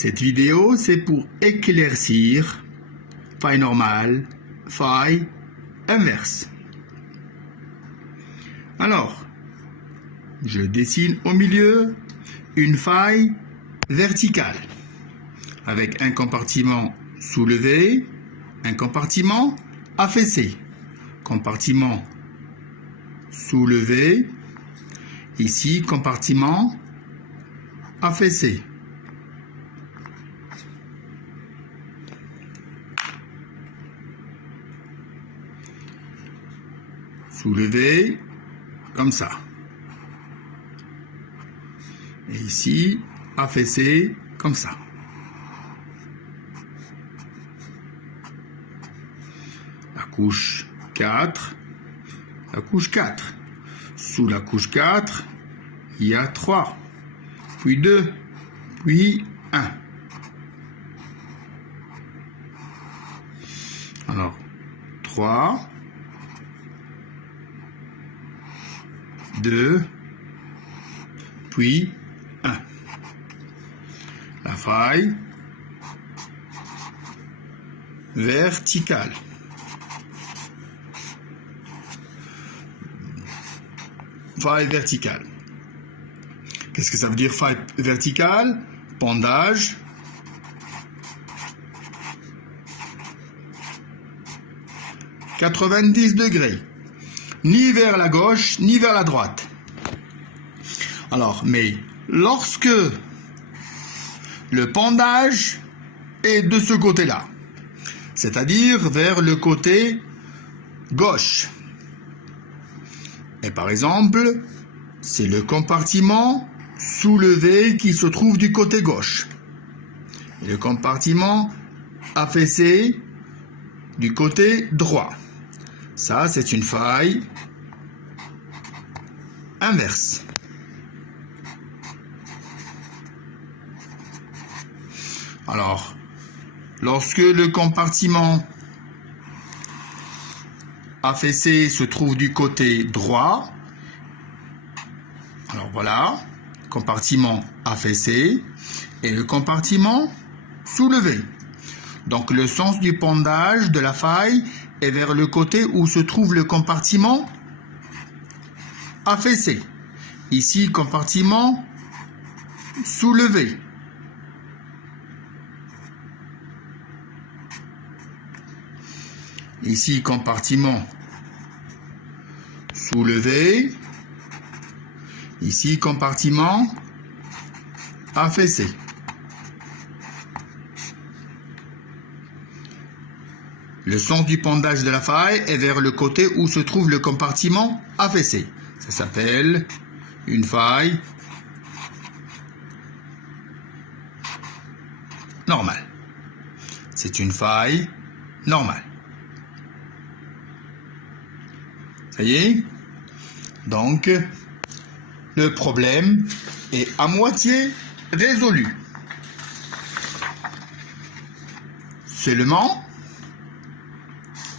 Cette vidéo, c'est pour éclaircir faille normale, faille inverse. Alors, je dessine au milieu une faille verticale avec un compartiment soulevé, un compartiment affaissé. Compartiment soulevé, ici compartiment affaissé. Soulevé comme ça. Et ici, affaissé comme ça. La couche 4, la couche 4. Sous la couche 4, il y a 3, puis 2, puis 1. Alors, 3, 2, puis 1. La faille verticale. Faille verticale. Qu'est-ce que ça veut dire faille verticale? Pendage. « 90 degrés. Ni vers la gauche, ni vers la droite. » Alors, mais lorsque le pendage est de ce côté-là, c'est-à-dire vers le côté gauche, et par exemple, c'est le compartiment soulevé qui se trouve du côté gauche, et le compartiment affaissé du côté droit. Ça, c'est une faille inverse. Alors, lorsque le compartiment affaissé se trouve du côté droit, alors voilà, compartiment affaissé et le compartiment soulevé. Donc le sens du pendage de la faille est vers le côté où se trouve le compartiment affaissé. Ici, compartiment soulevé. Ici, compartiment soulevé. Ici, compartiment affaissé. Le sens du pendage de la faille est vers le côté où se trouve le compartiment affaissé. Ça s'appelle une faille normale. C'est une faille normale. Ça y est? Donc, le problème est à moitié résolu. Seulement,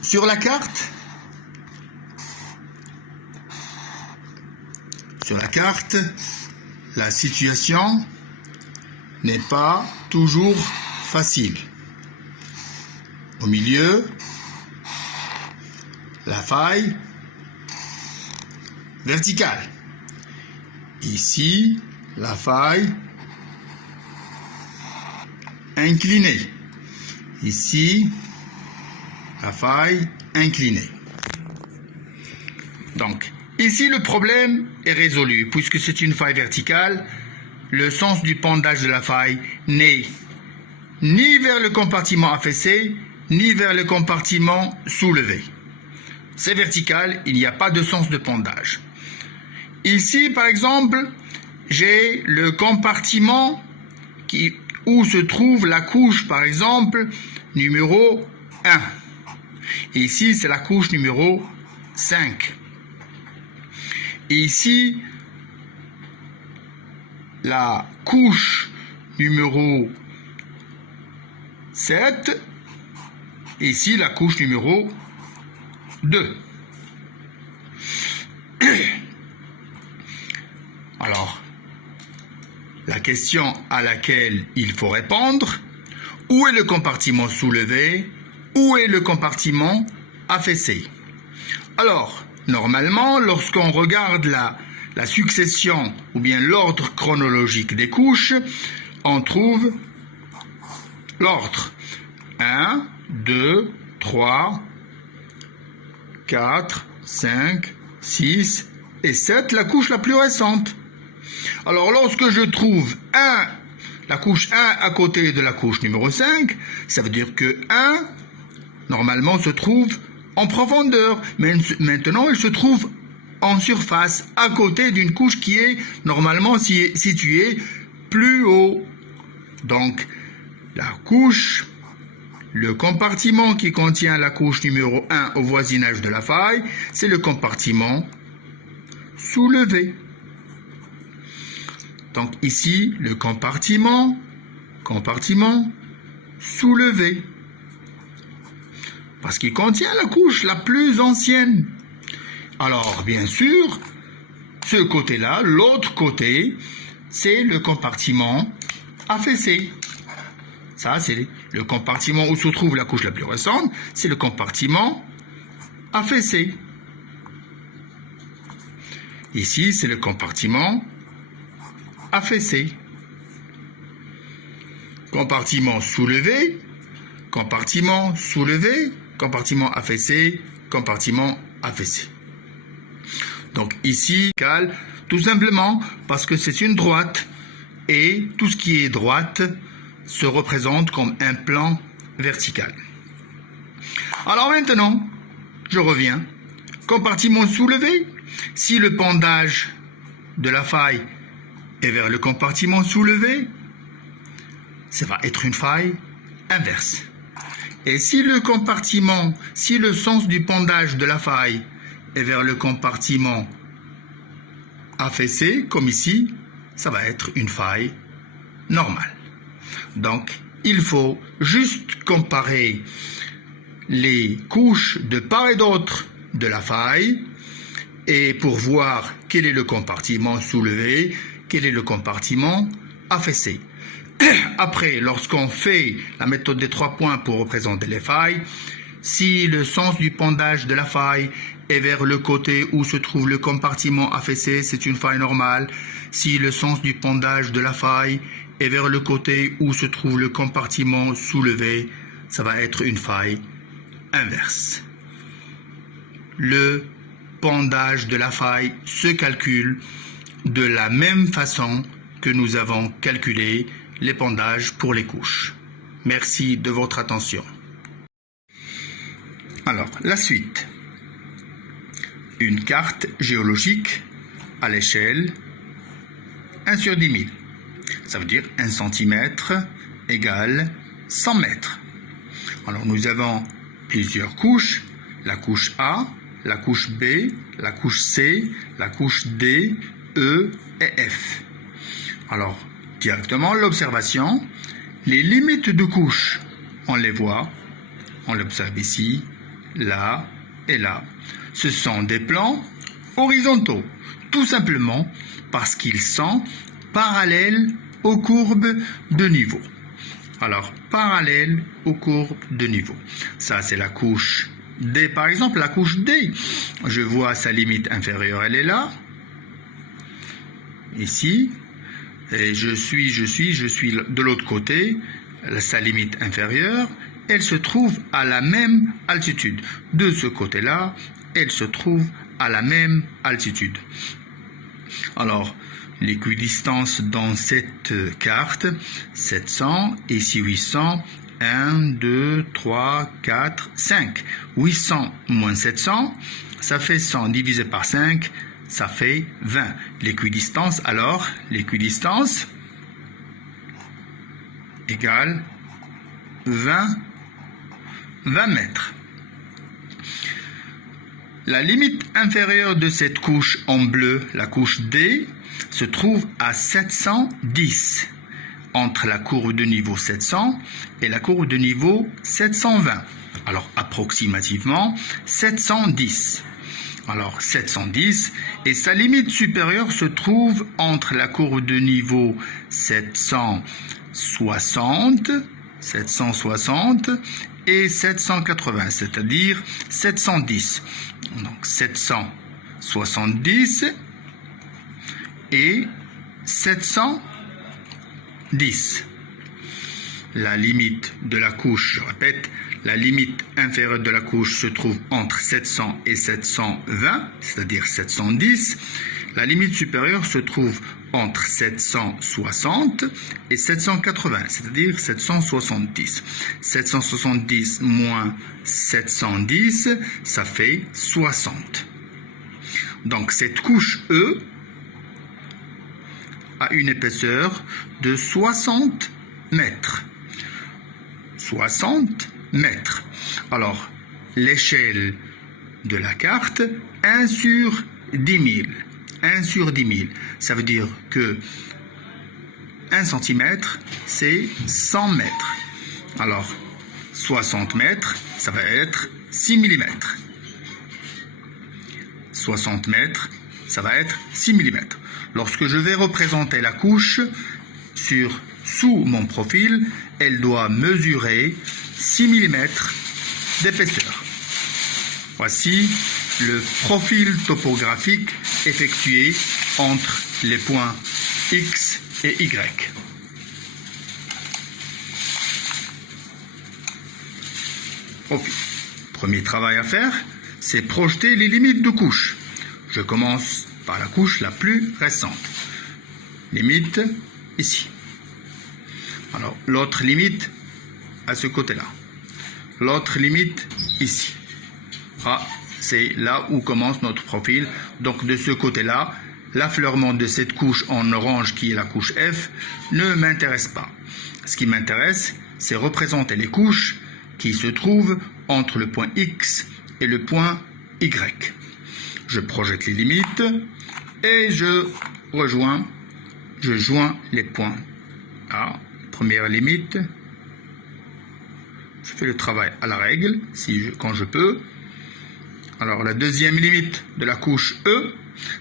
sur la carte, la situation n'est pas toujours facile. Au milieu, la faille verticale. Ici, la faille inclinée. Ici, la faille inclinée. Donc, ici, le problème est résolu. Puisque c'est une faille verticale, le sens du pendage de la faille n'est ni vers le compartiment affaissé, ni vers le compartiment soulevé. C'est vertical, il n'y a pas de sens de pendage. Ici, par exemple, j'ai le compartiment où se trouve la couche, par exemple, numéro 1. Et ici, c'est la couche numéro 5. Et ici, la couche numéro 7. Et ici, la couche numéro 2. Alors, la question à laquelle il faut répondre, où est le compartiment soulevé? Où est le compartiment affaissé? Alors, normalement, lorsqu'on regarde la succession ou bien l'ordre chronologique des couches, on trouve l'ordre 1, 2, 3, 4, 5, 6 et 7, la couche la plus récente. Alors, lorsque je trouve la couche 1 à côté de la couche numéro 5, ça veut dire que 1, normalement, se trouve en profondeur. Mais maintenant, il se trouve en surface, à côté d'une couche qui est normalement située plus haut. Donc, le compartiment qui contient la couche numéro 1 au voisinage de la faille, c'est le compartiment soulevé. Donc ici, le compartiment soulevé. Parce qu'il contient la couche la plus ancienne. Alors, bien sûr, ce côté-là, l'autre côté, c'est le compartiment affaissé. Ça, c'est le compartiment où se trouve la couche la plus récente, c'est le compartiment affaissé. Ici, c'est le compartiment affaissé. Compartiment soulevé, compartiment soulevé, compartiment affaissé, compartiment affaissé. Donc ici, tout simplement parce que c'est une droite et tout ce qui est droite se représente comme un plan vertical. Alors maintenant, je reviens. Compartiment soulevé, si le pendage de la faille est vers le compartiment soulevé, ça va être une faille inverse. Et si le sens du pendage de la faille est vers le compartiment affaissé, comme ici, ça va être une faille normale. Donc, il faut juste comparer les couches de part et d'autre de la faille et pour voir quel est le compartiment soulevé, quel est le compartiment affaissé. Après, lorsqu'on fait la méthode des 3 points pour représenter les failles, si le sens du pendage de la faille est vers le côté où se trouve le compartiment affaissé, c'est une faille normale. Si le sens du pendage de la faille est vers le côté où se trouve le compartiment soulevé, ça va être une faille inverse. Le pendage de la faille se calcule de la même façon que nous avons calculé les pendages pour les couches. Merci de votre attention. Alors, la suite. Une carte géologique à l'échelle 1 sur 10 000. Ça veut dire 1 cm égale 100 mètres. Alors, nous avons plusieurs couches. La couche A, la couche B, la couche C, la couche D, E et F. Alors, directement, l'observation, les limites de couches, on les voit, on l'observe ici, là et là. Ce sont des plans horizontaux, tout simplement parce qu'ils sont parallèles aux courbes de niveau. Alors, parallèles aux courbes de niveau. Ça, c'est la couche D, par exemple, la couche D. Je vois sa limite inférieure, elle est là, ici. Et je suis de l'autre côté, sa limite inférieure, elle se trouve à la même altitude. De ce côté-là, elle se trouve à la même altitude. Alors, l'équidistance dans cette carte, 700, ici 800, 1, 2, 3, 4, 5. 800 moins 700, ça fait 100 divisé par 5, ça fait 20. L'équidistance, alors, l'équidistance égale 20 mètres. La limite inférieure de cette couche en bleu, la couche D, se trouve à 710, entre la courbe de niveau 700 et la courbe de niveau 720. Alors, approximativement 710. Alors 710, et sa limite supérieure se trouve entre la courbe de niveau 760 et 780, c'est-à-dire 710. Donc 770 et 710. La limite de la couche, je répète, la limite inférieure de la couche se trouve entre 700 et 720, c'est-à-dire 710. La limite supérieure se trouve entre 760 et 780, c'est-à-dire 770. 770 moins 710, ça fait 60. Donc cette couche E a une épaisseur de 60 mètres. 60 mètres. Alors, l'échelle de la carte, 1 sur 10 000. 1 sur 10 000. Ça veut dire que 1 cm, c'est 100 mètres. Alors, 60 mètres, ça va être 6 mm. 60 mètres, ça va être 6 mm. Lorsque je vais représenter la couche sous mon profil, elle doit mesurer 6 mm d'épaisseur. Voici le profil topographique effectué entre les points X et Y. Premier travail à faire, c'est projeter les limites de couche. Je commence par la couche la plus récente. Limite ici. Alors, l'autre limite à ce côté-là. L'autre limite ici. Ah, c'est là où commence notre profil. Donc, de ce côté-là, l'affleurement de cette couche en orange, qui est la couche F, ne m'intéresse pas. Ce qui m'intéresse, c'est représenter les couches qui se trouvent entre le point X et le point Y. Je projette les limites et je joins les points. Ah, première limite, je fais le travail à la règle, quand je peux. Alors la deuxième limite de la couche E,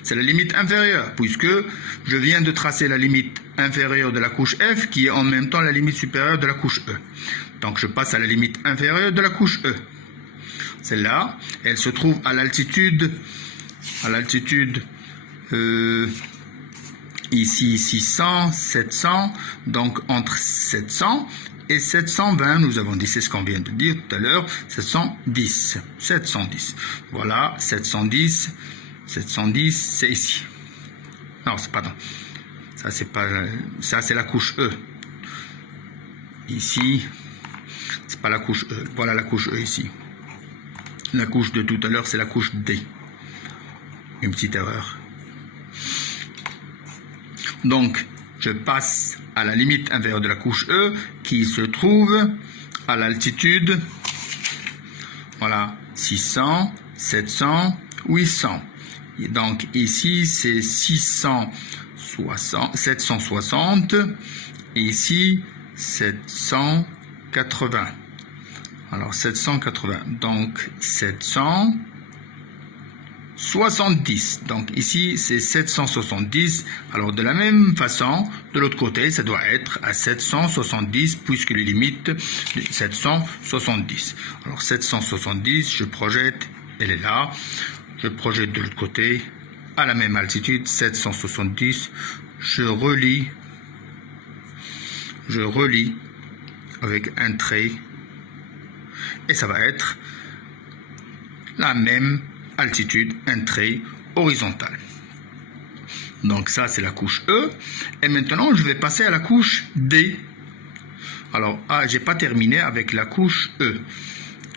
c'est la limite inférieure, puisque je viens de tracer la limite inférieure de la couche F, qui est en même temps la limite supérieure de la couche E. Donc je passe à la limite inférieure de la couche E. Celle-là, elle se trouve à l'altitude, ici 600, 700, donc entre 700 et 720, nous avons dit, c'est ce qu'on vient de dire tout à l'heure, 710. Voilà, 710, c'est ici. Non, c'est pardon. Ça c'est la couche E. Ici, c'est pas la couche E. Voilà la couche E ici. La couche de tout à l'heure, c'est la couche D. Une petite erreur. Donc, je passe à la limite inférieure de la couche E qui se trouve à l'altitude, voilà, 600, 700, 800. Et donc ici, c'est 760 et ici, 780. Alors, 780, donc 770. Donc ici, c'est 770. Alors, de la même façon, de l'autre côté, ça doit être à 770, puisque les limites, 770. Alors, 770, je projette, elle est là. Je projette de l'autre côté, à la même altitude, 770. Je relie avec un trait. Et ça va être la même altitude, un trait horizontal. Donc ça, c'est la couche E. Et maintenant, je vais passer à la couche D. Alors, j'ai pas terminé avec la couche E.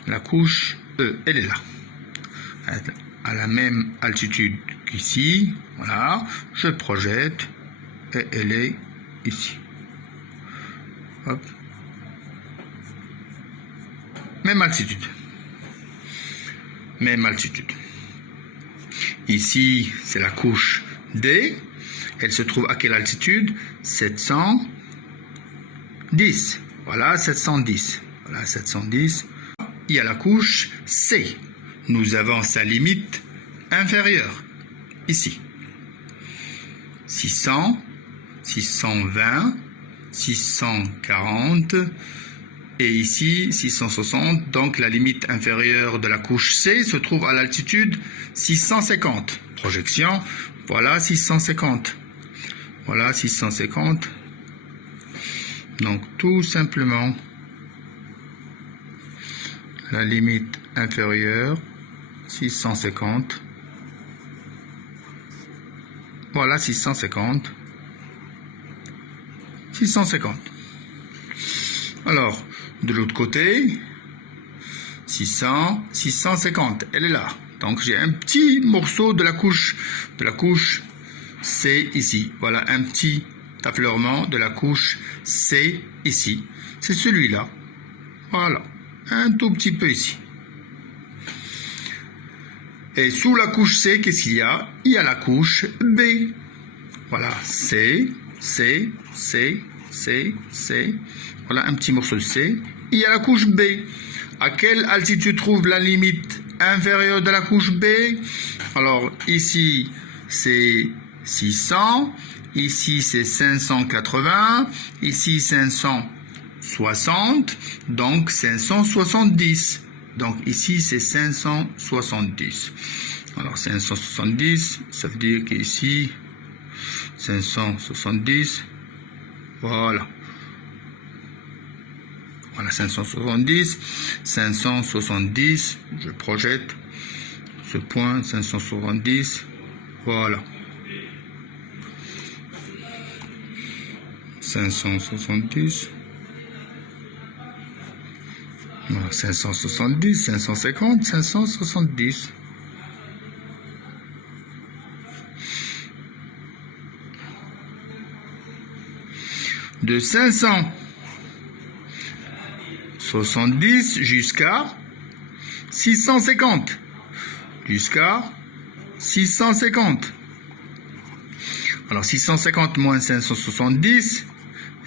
La couche E, elle est là. À la même altitude qu'ici. Voilà. Je projette. Et elle est ici. Hop. Même altitude. Même altitude. Ici, c'est la couche D. Elle se trouve à quelle altitude? 710. Voilà, 710. Voilà, 710. Il y a la couche C. Nous avons sa limite inférieure, ici. 600, 620, 640, et ici 660, donc la limite inférieure de la couche C se trouve à l'altitude 650. Projection, voilà 650. Voilà 650. Donc tout simplement, la limite inférieure 650. Voilà 650. 650. Alors, de l'autre côté, 600, 650, elle est là. Donc j'ai un petit morceau de la couche C ici. Voilà un petit affleurement de la couche C ici. C'est celui-là. Voilà, un tout petit peu ici. Et sous la couche C, qu'est-ce qu'il y a? Il y a la couche B. Voilà, C, C, C, C, C. Voilà un petit morceau de C. Il y a la couche B. À quelle altitude trouve la limite inférieure de la couche B? Alors ici c'est 600, ici c'est 580, ici 560, donc 570. Donc ici c'est 570. Alors 570, ça veut dire qu'ici 570, voilà. Voilà 570, 570, je projette ce point 570, voilà. 570, voilà, 570, 550, 570. De 570 jusqu'à 650. Jusqu'à 650. Alors 650 moins 570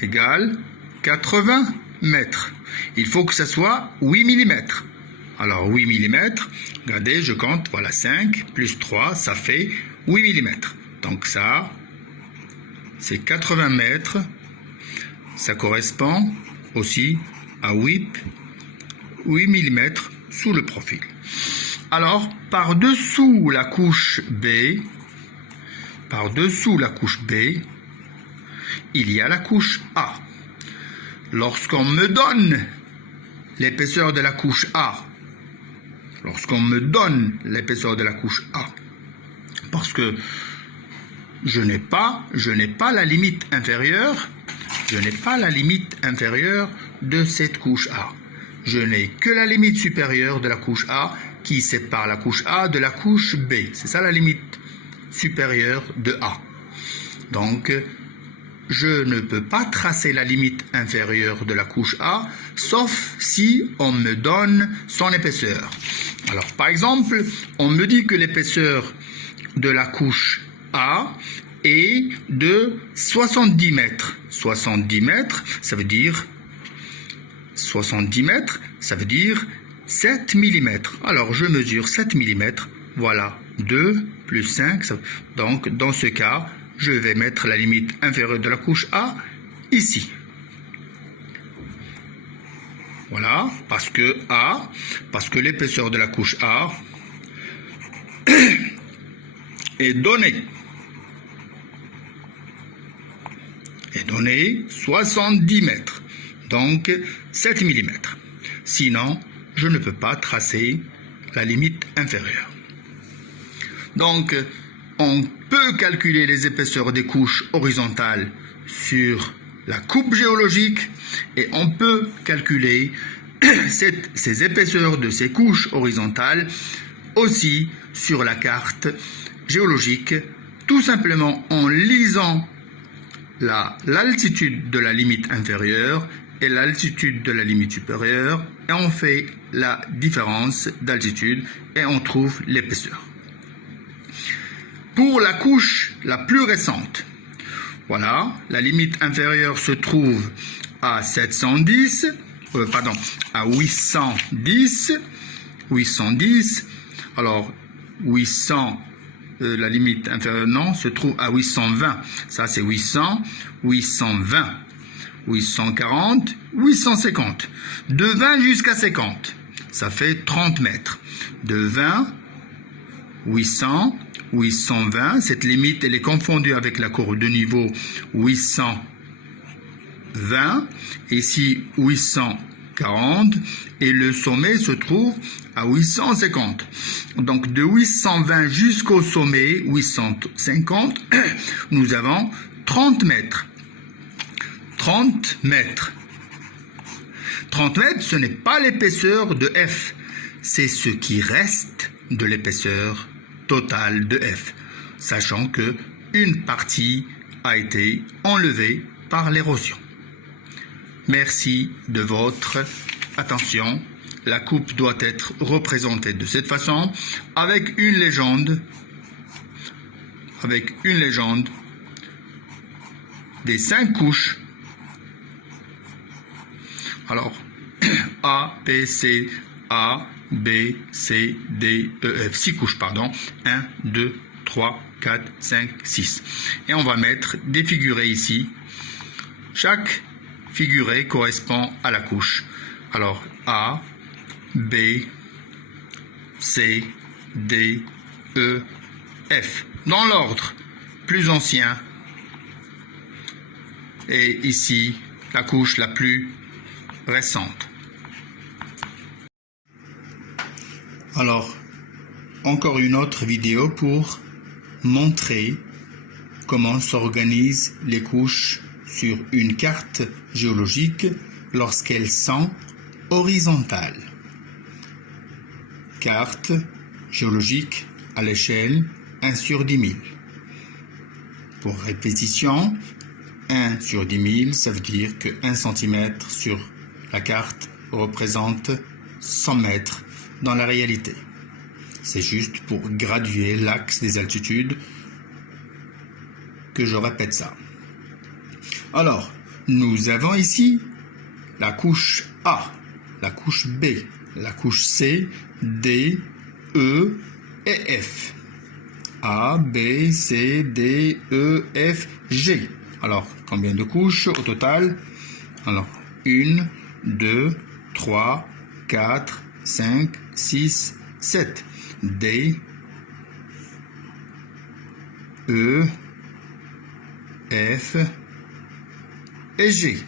égale 80 mètres. Il faut que ça soit 8 mm. Alors 8 mm, regardez, je compte, voilà 5 plus 3, ça fait 8 mm. Donc ça, c'est 80 mètres. Ça correspond aussi à 8 mm sous le profil. Alors, par-dessous la couche B, il y a la couche A. Lorsqu'on me donne l'épaisseur de la couche A, parce que je n'ai pas la limite inférieure, de cette couche A. Je n'ai que la limite supérieure de la couche A qui sépare la couche A de la couche B. C'est ça la limite supérieure de A. Donc, je ne peux pas tracer la limite inférieure de la couche A, sauf si on me donne son épaisseur. Alors, par exemple, on me dit que l'épaisseur de la couche A est de 70 mètres. 70 mètres, ça veut dire 7 mm. Alors, je mesure 7 mm. Voilà, 2 plus 5. Donc, dans ce cas, je vais mettre la limite inférieure de la couche A ici. Voilà, parce que l'épaisseur de la couche A est donnée. 70 mètres. Donc, 7 mm. Sinon, je ne peux pas tracer la limite inférieure. Donc, on peut calculer les épaisseurs des couches horizontales sur la coupe géologique et on peut calculer ces épaisseurs de ces couches horizontales aussi sur la carte géologique, tout simplement en lisant l'altitude de la limite inférieure et l'altitude de la limite supérieure, et on fait la différence d'altitude et on trouve l'épaisseur. Pour la couche la plus récente, voilà, la limite inférieure se trouve à 810. Alors, 800, la limite inférieure non, se trouve à 820. Ça c'est 800, 820, 840, 850. De 20 jusqu'à 50, ça fait 30 mètres. De 20, 800, 820, cette limite elle est confondue avec la courbe de niveau 820, ici 840, et le sommet se trouve à 850. Donc de 820 jusqu'au sommet 850, nous avons 30 mètres. 30 mètres. 30 mètres, ce n'est pas l'épaisseur de F, c'est ce qui reste de l'épaisseur totale de F, sachant que une partie a été enlevée par l'érosion. Merci de votre attention. La coupe doit être représentée de cette façon, avec une légende des 5 couches. Alors, A, B, C, A, B, C, D, E, F. 6 couches, pardon. 1, 2, 3, 4, 5, 6. Et on va mettre des figurés ici. Chaque figuré correspond à la couche. Alors, A, B, C, D, E, F. Dans l'ordre plus ancien. Et ici, la couche la plus récente. Alors, encore une autre vidéo pour montrer comment s'organisent les couches sur une carte géologique lorsqu'elles sont horizontales. Carte géologique à l'échelle 1 sur 10 000. Pour répétition, 1 sur 10 000, ça veut dire que 1 cm sur la carte représente 100 mètres dans la réalité. C'est juste pour graduer l'axe des altitudes que je répète ça. Alors, nous avons ici la couche A, la couche B, la couche C, D, E et F. A, B, C, D, E, F, G. Alors, combien de couches au total? Alors, 1, 2, 3, 4, 5, 6, 7. D, E, F et G.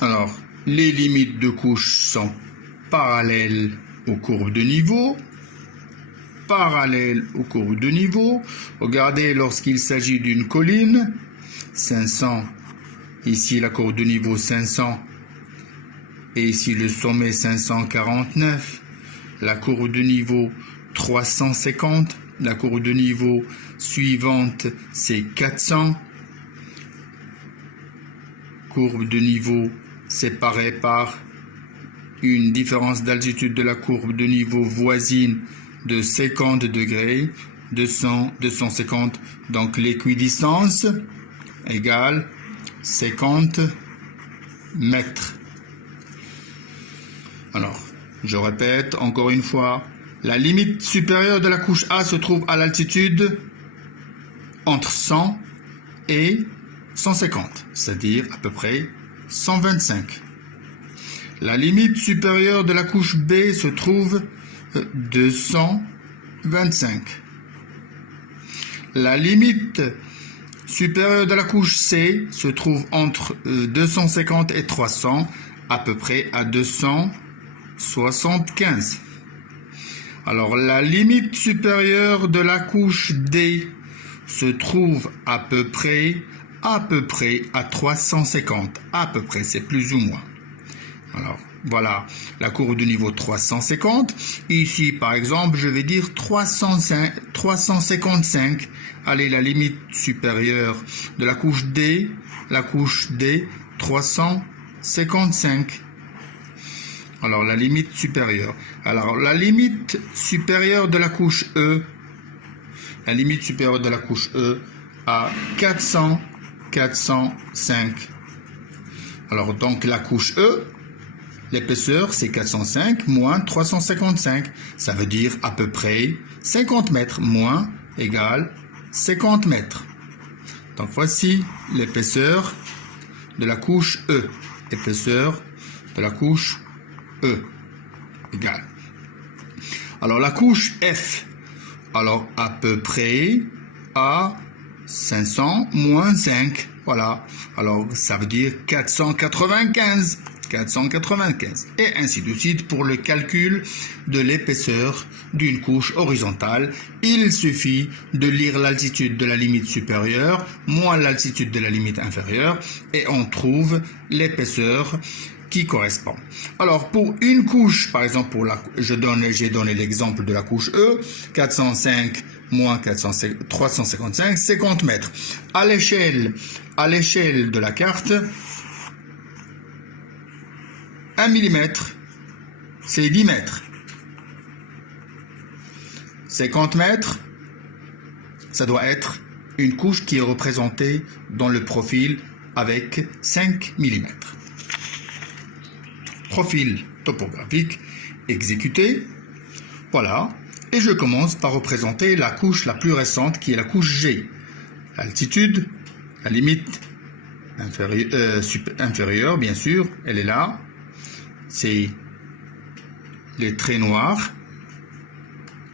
Alors, les limites de couches sont parallèles aux courbes de niveau. Parallèles aux courbes de niveau. Regardez, lorsqu'il s'agit d'une colline, 500, ici la courbe de niveau 500, et ici le sommet 549, la courbe de niveau 350, la courbe de niveau suivante c'est 400, courbe de niveau séparée par une différence d'altitude de la courbe de niveau voisine de 50 degrés, 200, 250, donc l'équidistance égale 50 mètres. Alors, je répète encore une fois, la limite supérieure de la couche A se trouve à l'altitude entre 100 et 150, c'est-à-dire à peu près 125. La limite supérieure de la couche B se trouve 225. La limite supérieure de la couche C se trouve entre 250 et 300, à peu près à 275. Alors la limite supérieure de la couche D se trouve à peu près à 350. À peu près, c'est plus ou moins. Alors voilà la courbe de niveau 350. Ici par exemple je vais dire 355. Allez, la limite supérieure de la couche D, 355. Alors la limite supérieure. Alors la limite supérieure de la couche E, à 405. Alors donc la couche E l'épaisseur c'est 405 moins 355. Ça veut dire à peu près 50 mètres moins égale 50 mètres. Donc voici l'épaisseur de la couche E. Épaisseur de la couche E égale. Alors la couche F, alors à peu près à 500 moins 5. Voilà. Alors ça veut dire 495. 495. Et ainsi de suite pour le calcul de l'épaisseur d'une couche horizontale. Il suffit de lire l'altitude de la limite supérieure moins l'altitude de la limite inférieure et on trouve l'épaisseur qui correspond. Alors pour une couche, par exemple j'ai donné l'exemple de la couche E, 405 moins 355, 50 mètres. À l'échelle de la carte, 1 mm, c'est 10 mètres. 50 mètres, ça doit être une couche qui est représentée dans le profil avec 5 mm. Profil topographique exécuté. Voilà. Et je commence par représenter la couche la plus récente qui est la couche G. L'altitude, la limite inférieure, bien sûr, elle est là. C'est les traits noirs.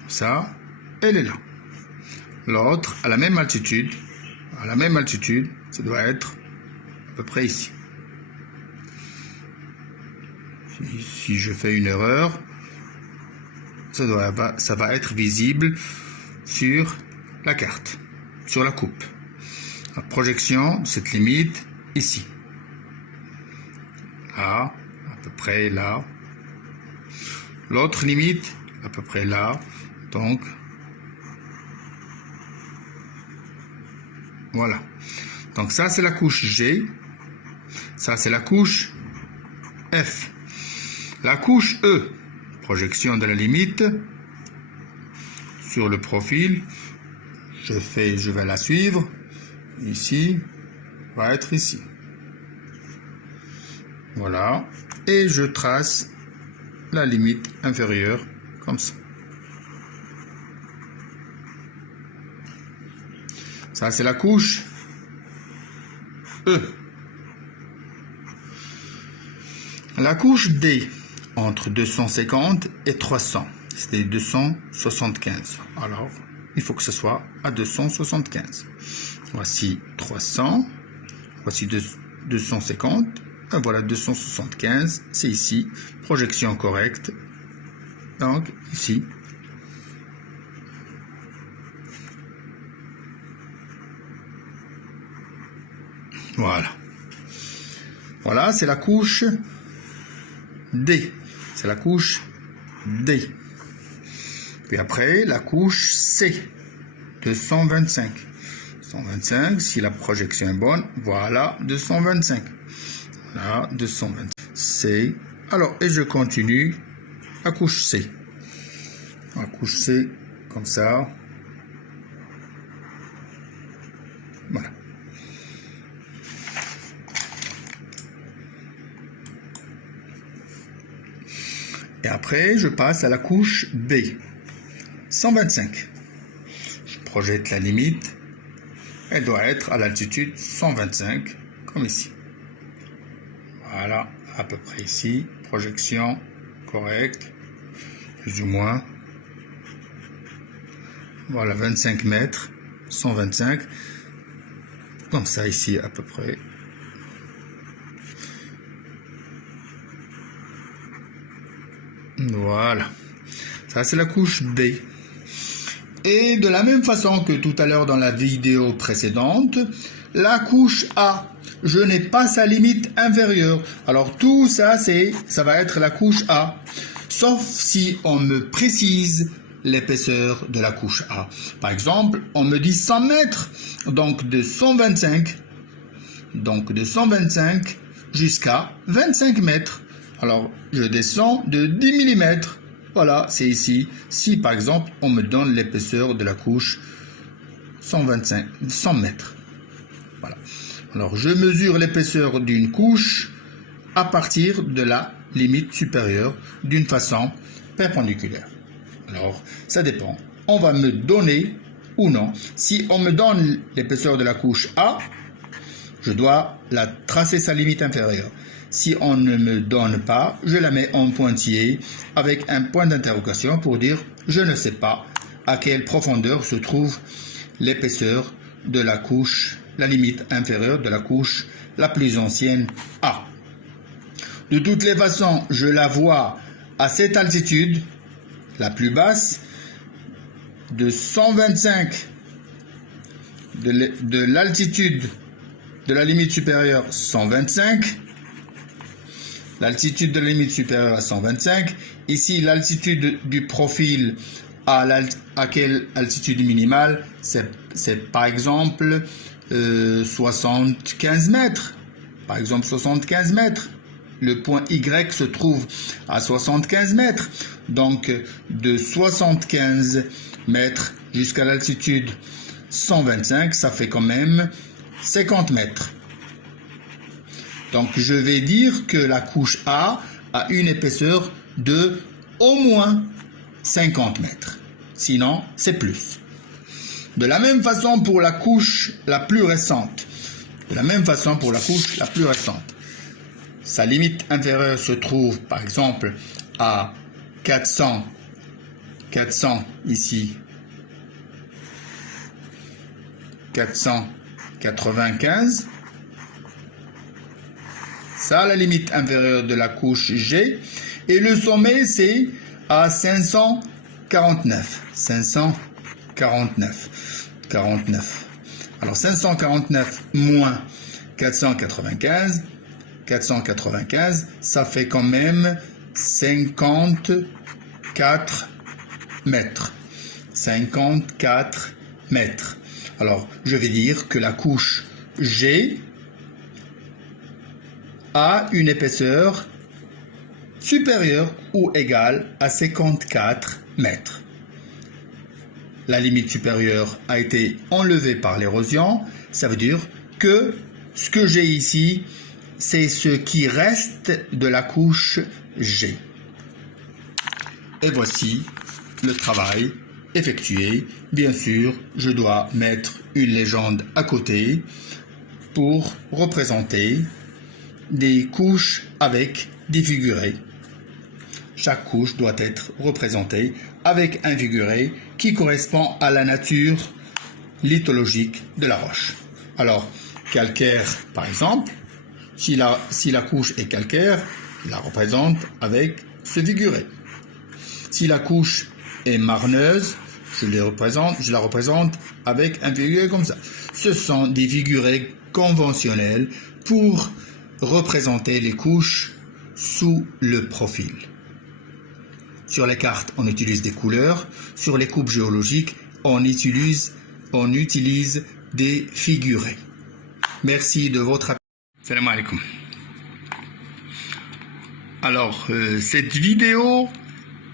Ça, elle est là. L'autre, à la même altitude, ça doit être à peu près ici. Si je fais une erreur, ça va être visible sur la carte, sur la coupe. La projection de cette limite ici. Là, à peu près là. L'autre limite, à peu près là. Donc, voilà. Donc ça, c'est la couche G. Ça, c'est la couche F. La couche E, projection de la limite sur le profil, je vais la suivre, ici, va être ici. Voilà, et je trace la limite inférieure comme ça. Ça, c'est la couche E. La couche D, entre 250 et 300, c'est 275. Alors, il faut que ce soit à 275. Voici 300, voici 250, et voilà 275, c'est ici, projection correcte, donc ici. Voilà. Voilà, c'est la couche D. C'est la couche D. Puis après, la couche C. 225. 225, si la projection est bonne, voilà, 225. Voilà, 225. C. Alors, et je continue la couche C. La couche C, comme ça. Voilà. Et après, je passe à la couche B. 125. Je projette la limite. Elle doit être à l'altitude 125, comme ici. Voilà, à peu près ici. Projection correcte, plus ou moins. Voilà, 25 mètres, 125. Comme ça, ici, à peu près. Voilà. Ça, c'est la couche D. Et de la même façon que tout à l'heure dans la vidéo précédente, la couche A, je n'ai pas sa limite inférieure. Alors tout ça, ça va être la couche A. Sauf si on me précise l'épaisseur de la couche A. Par exemple, on me dit 100 mètres, donc de 125. Donc de 125 jusqu'à 25 mètres. Alors, je descends de 10 mm. Voilà, c'est ici. Si, par exemple, on me donne l'épaisseur de la couche 100 mètres. Voilà. Alors, je mesure l'épaisseur d'une couche à partir de la limite supérieure d'une façon perpendiculaire. Alors, ça dépend. On va me donner ou non. Si on me donne l'épaisseur de la couche A, je dois la tracer sa limite inférieure. Si on ne me donne pas, je la mets en pointillé avec un point d'interrogation pour dire je ne sais pas à quelle profondeur se trouve l'épaisseur de la couche, la limite inférieure de la couche la plus ancienne A. De toutes les façons, je la vois à cette altitude, la plus basse, de 125 de l'altitude de la limite supérieure 125, l'altitude de la limite supérieure à 125, ici l'altitude du profil à quelle altitude minimale, c'est par exemple 75 mètres, par exemple 75 mètres. Le point Y se trouve à 75 mètres, donc de 75 mètres jusqu'à l'altitude 125, ça fait quand même 50 mètres. Donc je vais dire que la couche A a une épaisseur de au moins 50 mètres. Sinon, c'est plus. De la même façon pour la couche la plus récente. Sa limite inférieure se trouve par exemple à 400 ici. 495. Ça, la limite inférieure de la couche G. Et le sommet, c'est à 549. 549. Alors, 549 moins 495. 495, ça fait quand même 54 mètres. 54 mètres. Alors, je vais dire que la couche G a une épaisseur supérieure ou égale à 54 mètres. La limite supérieure a été enlevée par l'érosion. Ça veut dire que ce que j'ai ici, c'est ce qui reste de la couche G. Et voici le travail effectué. Bien sûr, je dois mettre une légende à côté pour représenter des couches avec des figurés. Chaque couche doit être représentée avec un figuré qui correspond à la nature lithologique de la roche. Alors, calcaire, par exemple, si la couche est calcaire, je la représente avec ce figuré. Si la couche est marneuse, je la représente avec un figuré comme ça. Ce sont des figurés conventionnels pour représenter les couches sous le profil. Sur les cartes, on utilise des couleurs. Sur les coupes géologiques, on utilise des figurés. Merci de votre attention. Salam alaikum. Alors, cette vidéo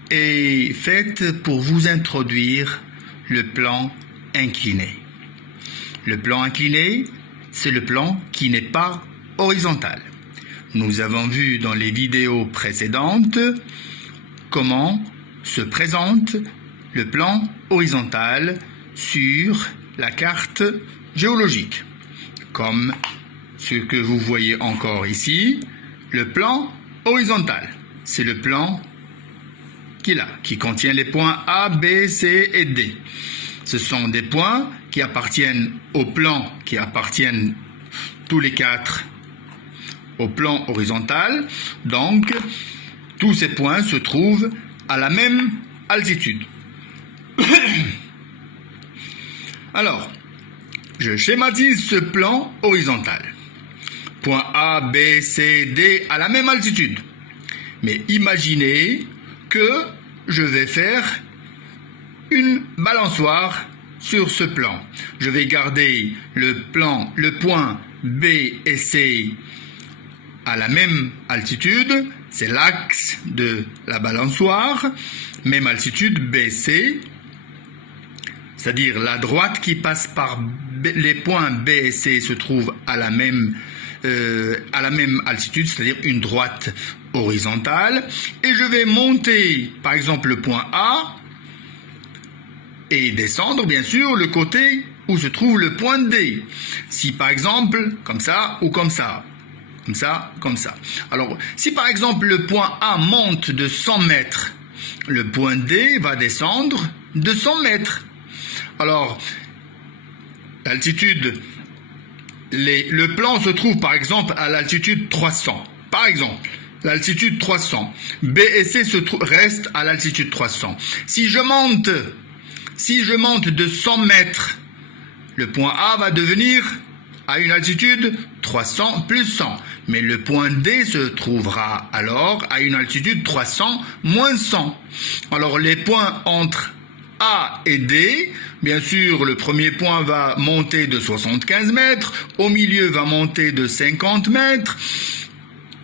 est faite pour vous introduire le plan incliné. Le plan incliné, c'est le plan qui n'est pas horizontal. Nous avons vu dans les vidéos précédentes comment se présente le plan horizontal sur la carte géologique. Comme ce que vous voyez encore ici, le plan horizontal. C'est le plan qui contient les points A, B, C et D. Ce sont des points qui appartiennent au plan, qui appartiennent tous les quatre au plan horizontal. Donc, tous ces points se trouvent à la même altitude. Alors, je schématise ce plan horizontal. Point A, B, C, D à la même altitude. Mais imaginez que je vais faire une balançoire sur ce plan. Je vais garder le point B et C à la même altitude. C'est l'axe de la balançoire. Même altitude BC. C'est-à-dire la droite qui passe par les points B et C se trouve à la même altitude, c'est-à-dire une droite horizontale et je vais monter, par exemple, le point A et descendre, bien sûr, le côté où se trouve le point D. Si, par exemple, comme ça ou comme ça. Comme ça, comme ça. Alors, si par exemple le point A monte de 100 mètres, le point D va descendre de 100 mètres. Alors, l'altitude, le plan se trouve par exemple à l'altitude 300. Par exemple, l'altitude 300. B et C restent à l'altitude 300. Si je monte de 100 mètres, le point A va devenir à une altitude 300 plus 100. Mais le point D se trouvera alors à une altitude 300 moins 100. Alors les points entre A et D, bien sûr le premier point va monter de 75 mètres, au milieu va monter de 50 mètres,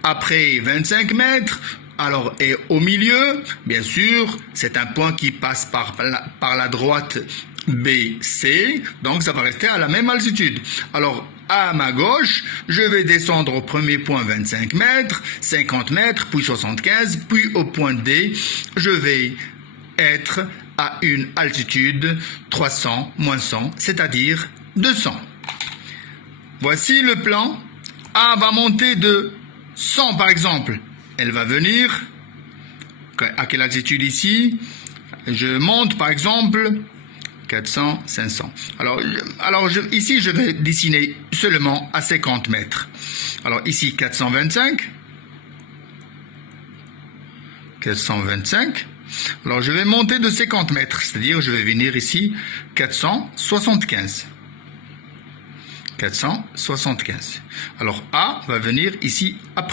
après 25 mètres, alors et au milieu, bien sûr, c'est un point qui passe par la droite BC, donc ça va rester à la même altitude. Alors, à ma gauche, je vais descendre au premier point 25 mètres, 50 mètres, puis 75, puis au point D, je vais être à une altitude 300 moins 100, c'est-à-dire 200. Voici le plan. A va monter de 100 par exemple. Elle va venir, à quelle altitude ici? Je monte par exemple 400, 500. Ici, je vais dessiner seulement à 50 mètres. Alors ici, 425. 425. Alors je vais monter de 50 mètres, c'est-à-dire je vais venir ici 475. 475. Alors A va venir ici à'.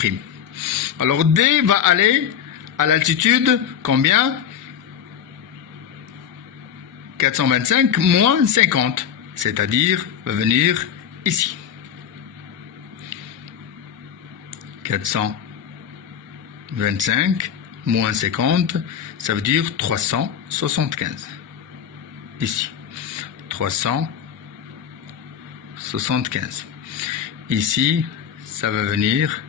Alors D va aller à l'altitude combien? 425 moins 50, c'est-à-dire va venir ici. 425 moins 50, ça veut dire 375. Ici, 375. Ici, ça va venir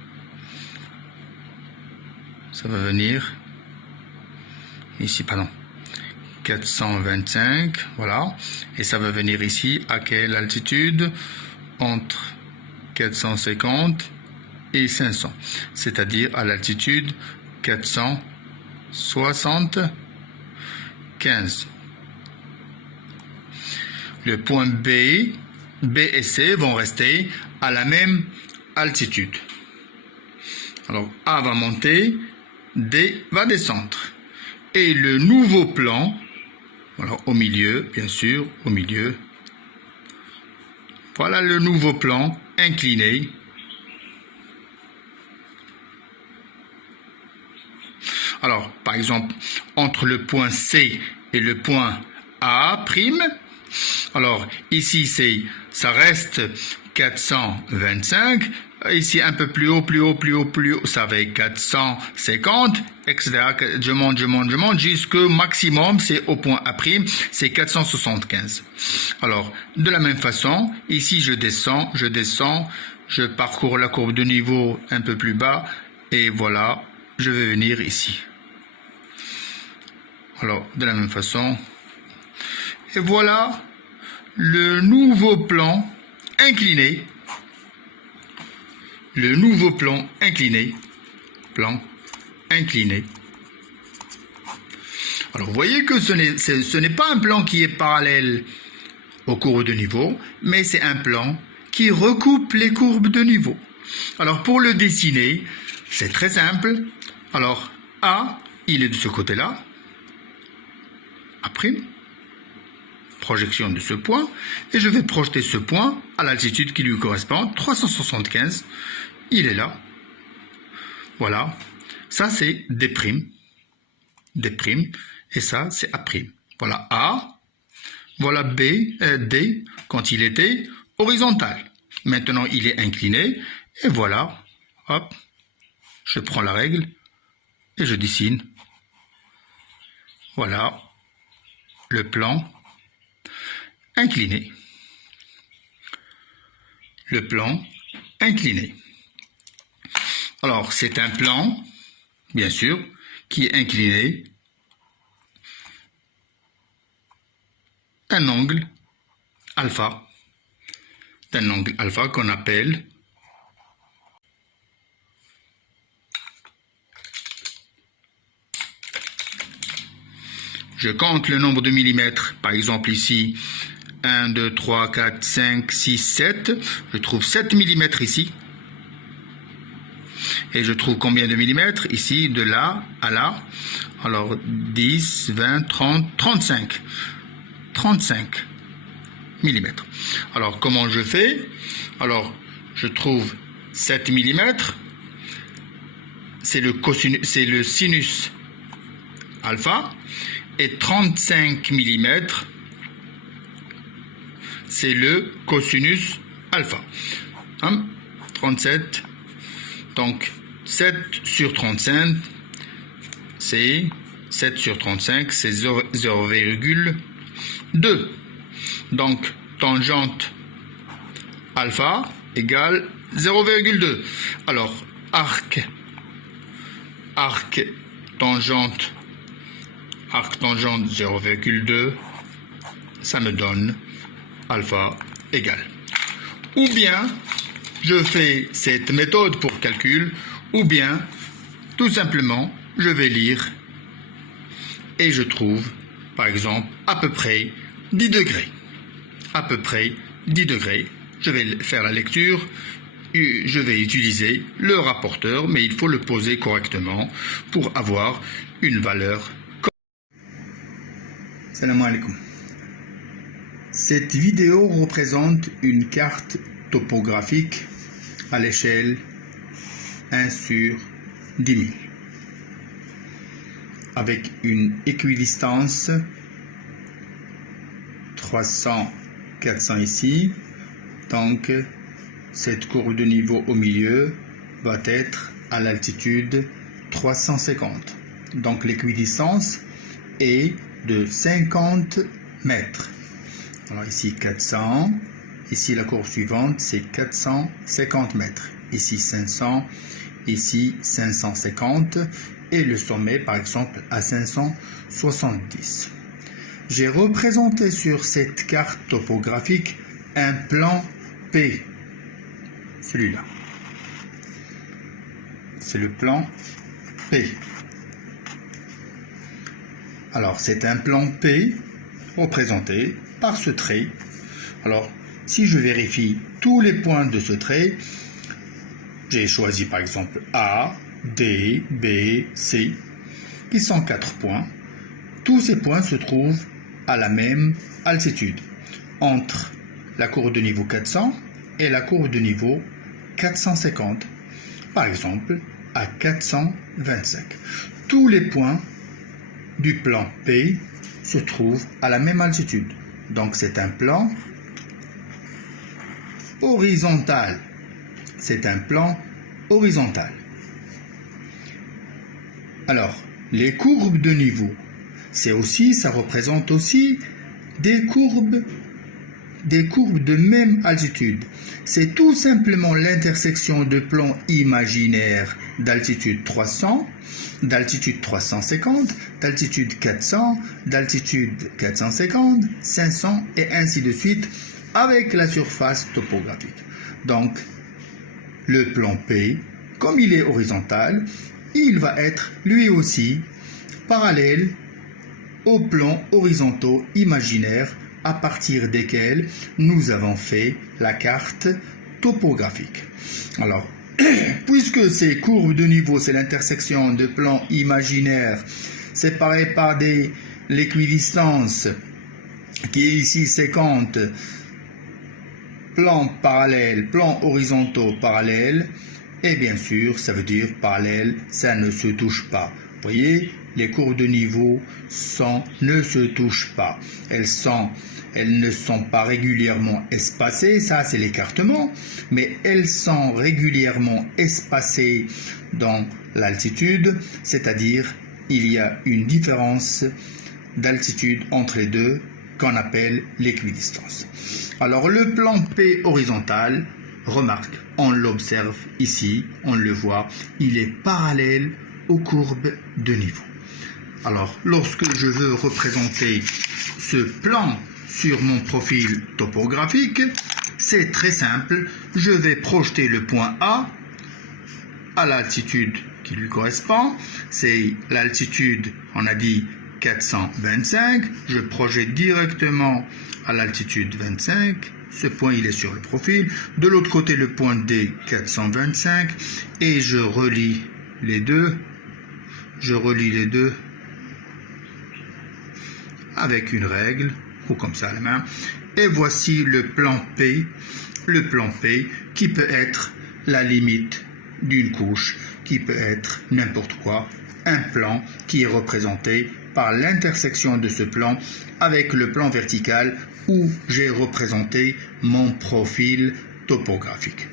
ici, pardon. 425, voilà, et ça va venir ici à quelle altitude? Entre 450 et 500, c'est-à-dire à l'altitude 475. Le point B et C vont rester à la même altitude. Alors A va monter, D va descendre. Et le nouveau plan, alors au milieu, bien sûr, au milieu, voilà le nouveau plan incliné. Alors, par exemple, entre le point C et le point A', alors ici ça reste 425, ici un peu plus haut, ça va être 450, etc. Je monte, jusqu'au maximum, c'est au point A', c'est 475. Alors, de la même façon, ici je descends, je parcours la courbe de niveau un peu plus bas, et voilà, je vais venir ici. Alors, de la même façon, et voilà le nouveau plan incliné. Le nouveau plan incliné. Alors, vous voyez que ce n'est pas un plan qui est parallèle aux courbes de niveau, mais c'est un plan qui recoupe les courbes de niveau. Alors, pour le dessiner, c'est très simple. Alors, A, il est de ce côté-là. A', projection de ce point, et je vais projeter ce point à l'altitude qui lui correspond, 375, il est là. Voilà, ça c'est D', et ça c'est A'. Voilà A, voilà D, quand il était horizontal. Maintenant il est incliné, et voilà, hop, je prends la règle, et je dessine. Voilà le plan incliné. Le plan incliné. Alors, c'est un plan bien sûr, qui est incliné d'un angle alpha, qu'on appelle je compte le nombre de millimètres, par exemple ici, 1, 2, 3, 4, 5, 6, 7. Je trouve 7 millimètres ici. Et je trouve combien de millimètres ici, de là à là. Alors 10, 20, 30, 35. 35 millimètres. Alors comment je fais? Alors je trouve 7 millimètres. C'est le sinus alpha. Et 35 mm, c'est le cosinus alpha. 37, donc 7 sur 35, c'est 7 sur 35, c'est 0,2. Donc, tangente alpha égale 0,2. Alors, arc tangente 0,2, ça me donne alpha égale. Ou bien, je fais cette méthode pour calcul, ou bien, tout simplement, je vais lire et je trouve, par exemple, à peu près 10 degrés. À peu près 10 degrés. Je vais faire la lecture, je vais utiliser le rapporteur, mais il faut le poser correctement pour avoir une valeur. Salam alaikum. Cette vidéo représente une carte topographique à l'échelle 1 sur 10 000 avec une équidistance 300-400 ici. Donc cette courbe de niveau au milieu va être à l'altitude 350. Donc l'équidistance est de 50 mètres. Alors ici 400, ici la courbe suivante c'est 450 mètres, ici 500, ici 550 et le sommet par exemple à 570. J'ai représenté sur cette carte topographique un plan P, celui-là. C'est le plan P. Alors, c'est un plan P représenté par ce trait. Alors, si je vérifie tous les points de ce trait, j'ai choisi par exemple A, D, B, C, qui sont 4 points. Tous ces points se trouvent à la même altitude, entre la courbe de niveau 400 et la courbe de niveau 450. Par exemple, à 425. Tous les points du plan P se trouve à la même altitude. Donc c'est un plan horizontal. C'est un plan horizontal. Alors, les courbes de niveau, ça représente aussi des courbes de même altitude. C'est tout simplement l'intersection de plans imaginaires d'altitude 300, d'altitude 350, d'altitude 400, d'altitude 450, 500 et ainsi de suite avec la surface topographique. Donc, le plan P, comme il est horizontal, il va être lui aussi parallèle aux plans horizontaux imaginaires à partir desquels nous avons fait la carte topographique. Alors, puisque ces courbes de niveau, c'est l'intersection de plans imaginaires séparés par l'équidistance qui est ici 50 plans parallèles, plans horizontaux parallèles, et bien sûr, ça veut dire parallèle, ça ne se touche pas. Vous voyez, les courbes de niveau ne se touchent pas. Elles ne sont pas régulièrement espacées, ça c'est l'écartement, mais elles sont régulièrement espacées dans l'altitude, c'est-à-dire il y a une différence d'altitude entre les deux qu'on appelle l'équidistance. Alors le plan P horizontal, remarque, on l'observe ici, on le voit, il est parallèle aux courbes de niveau. Alors, lorsque je veux représenter ce plan sur mon profil topographique, c'est très simple. Je vais projeter le point A à l'altitude qui lui correspond. C'est l'altitude, on a dit 425. Je projette directement à l'altitude 25. Ce point, il est sur le profil. De l'autre côté, le point D, 425. Et je relie les deux. Je relie les deux avec une règle, ou comme ça à la main. Et voici le plan P qui peut être la limite d'une couche, qui peut être n'importe quoi, un plan qui est représenté par l'intersection de ce plan avec le plan vertical où j'ai représenté mon profil topographique.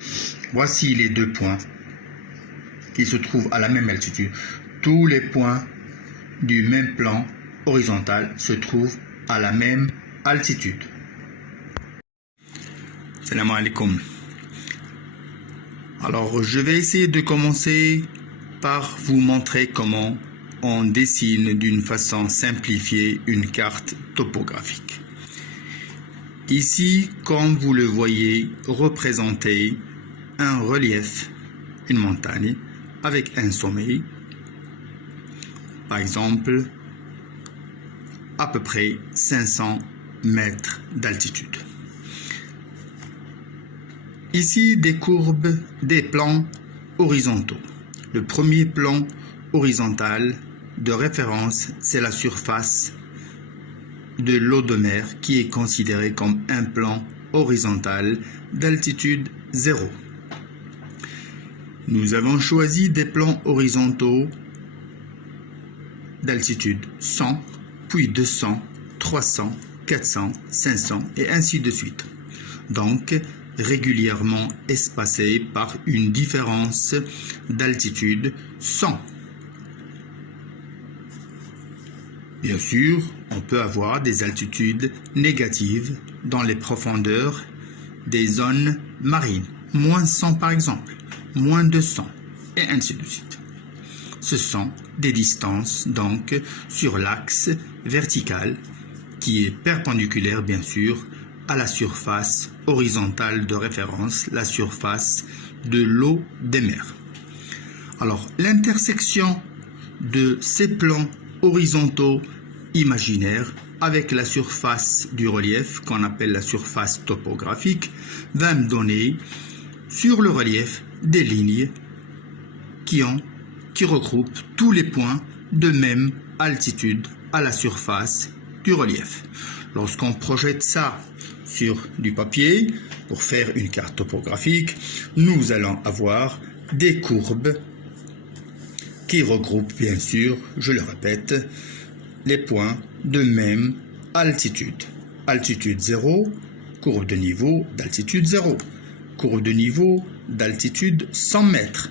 Voici les deux points qui se trouvent à la même altitude. Tous les points du même plan horizontal se trouvent à la même altitude. Salam alaikum. Alors, je vais essayer de commencer par vous montrer comment on dessine d'une façon simplifiée une carte topographique. Ici, comme vous le voyez, représenté un relief, une montagne, avec un sommet, par exemple, à peu près 500 mètres d'altitude. Ici, des courbes, des plans horizontaux. Le premier plan horizontal de référence, c'est la surface de l'eau de mer qui est considérée comme un plan horizontal d'altitude 0. Nous avons choisi des plans horizontaux d'altitude 100, puis 200, 300, 400, 500 et ainsi de suite. Donc, régulièrement espacés par une différence d'altitude 100. Bien sûr, on peut avoir des altitudes négatives dans les profondeurs des zones marines, moins 100 par exemple, moins 200 et ainsi de suite. Ce sont des distances donc sur l'axe vertical qui est perpendiculaire bien sûr à la surface horizontale de référence, la surface de l'eau des mers. Alors, l'intersection de ces plans horizontaux imaginaires avec la surface du relief, qu'on appelle la surface topographique, va me donner sur le relief des lignes qui regroupent tous les points de même altitude à la surface du relief. Lorsqu'on projette ça sur du papier pour faire une carte topographique, nous allons avoir des courbes qui regroupent bien sûr, je le répète, les points de même altitude. Altitude 0, courbe de niveau d'altitude 0, courbe de niveau d'altitude 100 mètres,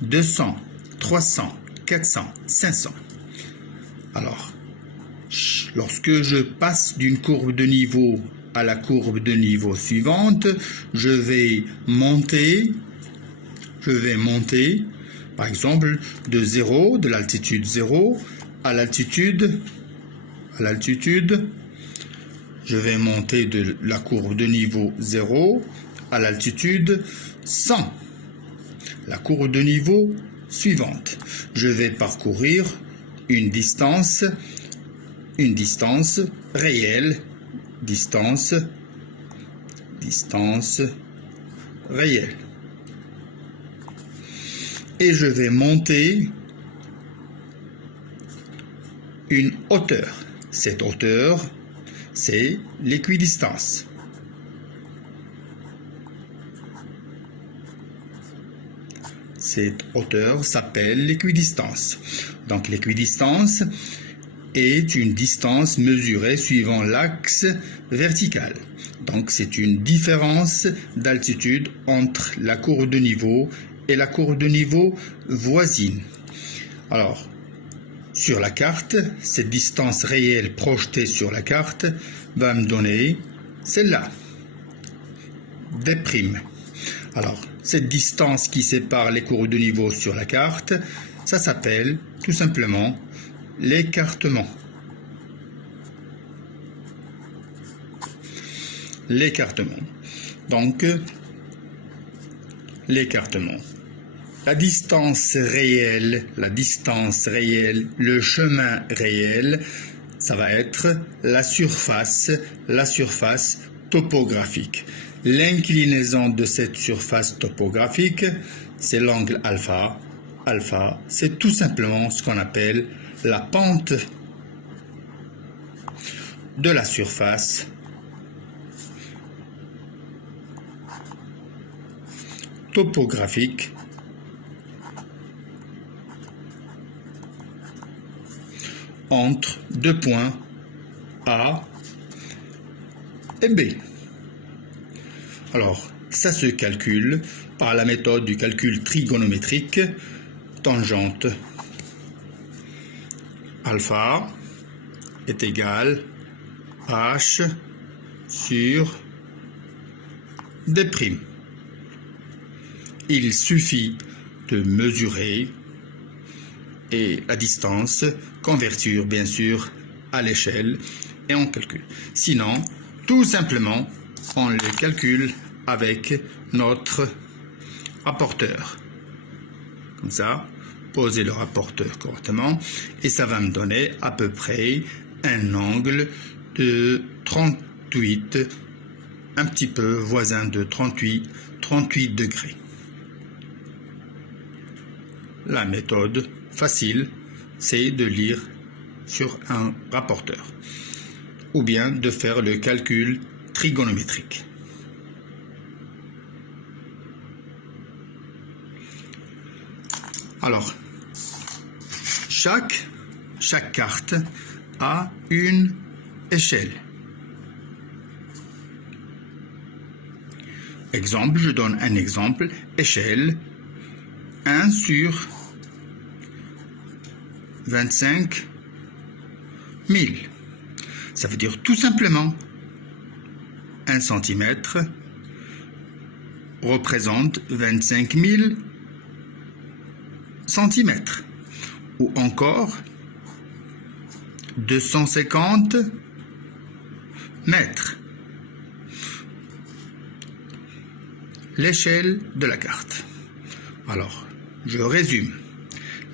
200, 300, 400, 500. Alors, lorsque je passe d'une courbe de niveau à la courbe de niveau suivante, je vais monter, par exemple, de 0, de l'altitude 0, à l'altitude, je vais monter de la courbe de niveau 0 à l'altitude 100. La courbe de niveau suivante. Je vais parcourir une distance réelle, distance réelle. Et je vais monter une hauteur. Cette hauteur, c'est l'équidistance. Cette hauteur s'appelle l'équidistance. Donc l'équidistance est une distance mesurée suivant l'axe vertical. Donc c'est une différence d'altitude entre la courbe de niveau et la courbe de niveau voisine. Alors, sur la carte, cette distance réelle projetée sur la carte va me donner celle-là, D'. Alors, cette distance qui sépare les courbes de niveau sur la carte, Ça s'appelle tout simplement l'écartement. L'écartement. Donc, l'écartement. La distance réelle, le chemin réel, ça va être la surface topographique. L'inclinaison de cette surface topographique, c'est l'angle alpha. Alpha, c'est tout simplement ce qu'on appelle la pente de la surface topographique entre deux points A et B. Alors, ça se calcule par la méthode du calcul trigonométrique. Tangente alpha est égal H sur D'. Il suffit de mesurer et la distance, convertir bien sûr à l'échelle et on calcule. Sinon, tout simplement, on le calcule avec notre rapporteur. Comme ça, poser le rapporteur correctement et ça va me donner à peu près un angle de 38, un petit peu voisin de 38 degrés. La méthode facile, c'est de lire sur un rapporteur ou bien de faire le calcul trigonométrique. Alors, chaque carte a une échelle. Exemple, je donne un exemple, échelle 1 sur 25 000. Ça veut dire tout simplement 1 cm représente 25 000 centimètres. Ou encore 250 mètres. L'échelle de la carte. Alors, je résume.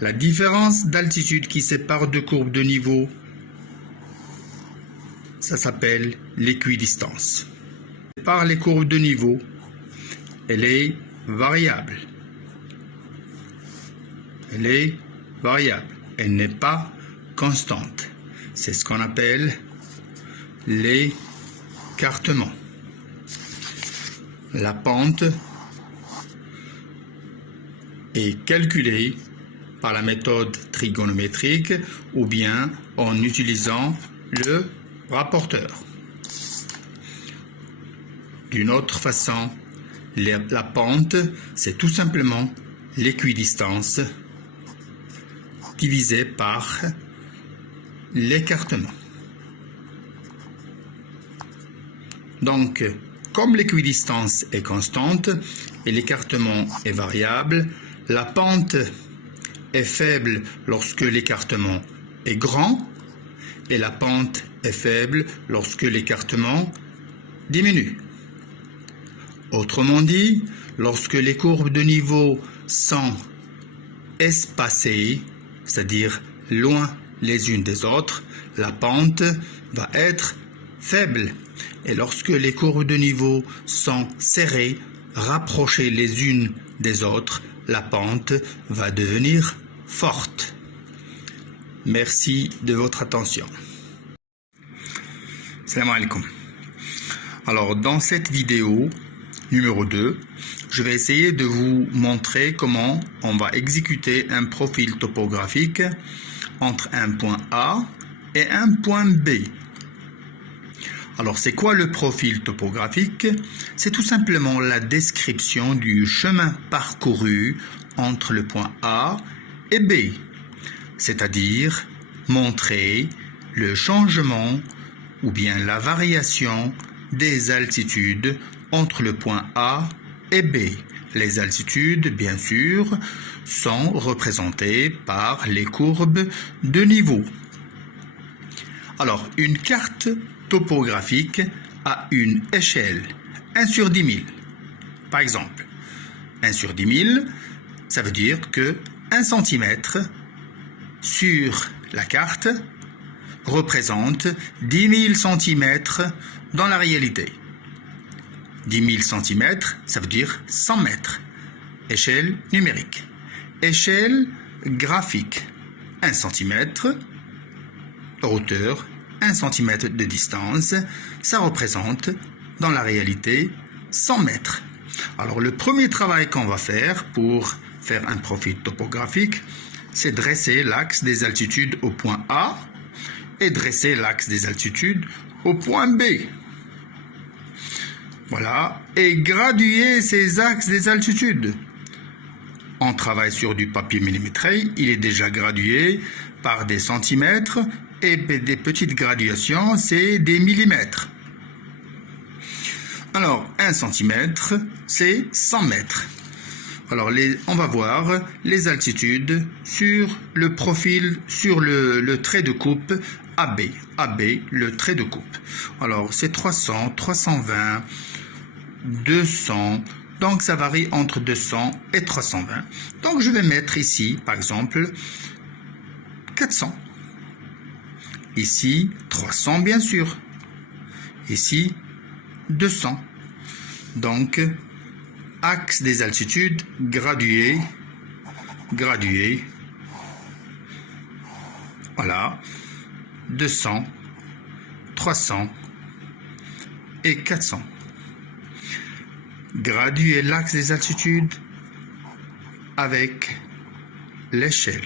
La différence d'altitude qui sépare deux courbes de niveau, ça s'appelle l'équidistance. Par les courbes de niveau, elle est variable. Elle est variable. Elle n'est pas constante. C'est ce qu'on appelle l'écartement. La pente est calculée par la méthode trigonométrique ou bien en utilisant le rapporteur. D'une autre façon, la pente, c'est tout simplement l'équidistance divisé par l'écartement. Donc, comme l'équidistance est constante et l'écartement est variable, la pente est faible lorsque l'écartement est grand et la pente est faible lorsque l'écartement diminue. Autrement dit, lorsque les courbes de niveau sont espacées, c'est-à-dire loin les unes des autres, la pente va être faible. Et lorsque les courbes de niveau sont serrées, rapprochées les unes des autres, la pente va devenir forte. Merci de votre attention. Salam alaikum. Alors, dans cette vidéo numéro 2, je vais essayer de vous montrer comment on va exécuter un profil topographique entre un point A et un point B. Alors, c'est quoi le profil topographique? C'est tout simplement la description du chemin parcouru entre le point A et B, c'est-à-dire montrer le changement ou bien la variation des altitudes entre le point A et B. Les altitudes, bien sûr, sont représentées par les courbes de niveau. Alors, une carte topographique a une échelle 1 sur 10 000. Par exemple, 1 sur 10 000, ça veut dire que 1 cm sur la carte représente 10 000 cm dans la réalité. 10 000 cm, ça veut dire 100 mètres. Échelle numérique. Échelle graphique. 1 cm, hauteur, 1 cm de distance, ça représente dans la réalité 100 mètres. Alors le premier travail qu'on va faire pour faire un profil topographique, c'est dresser l'axe des altitudes au point A et dresser l'axe des altitudes au point B. Voilà, et graduer ces axes des altitudes. On travaille sur du papier millimétré, il est déjà gradué par des centimètres et des petites graduations, c'est des millimètres. Alors, 1 cm, c'est 100 mètres. Alors, on va voir les altitudes sur le profil, sur le trait de coupe AB. AB, le trait de coupe. Alors, c'est 300, 320, 200. Donc, ça varie entre 200 et 320. Donc, je vais mettre ici, par exemple, 400. Ici, 300, bien sûr. Ici, 200. Donc, axe des altitudes, gradué, gradué. Voilà. 200, 300 et 400. Graduer l'axe des altitudes avec l'échelle.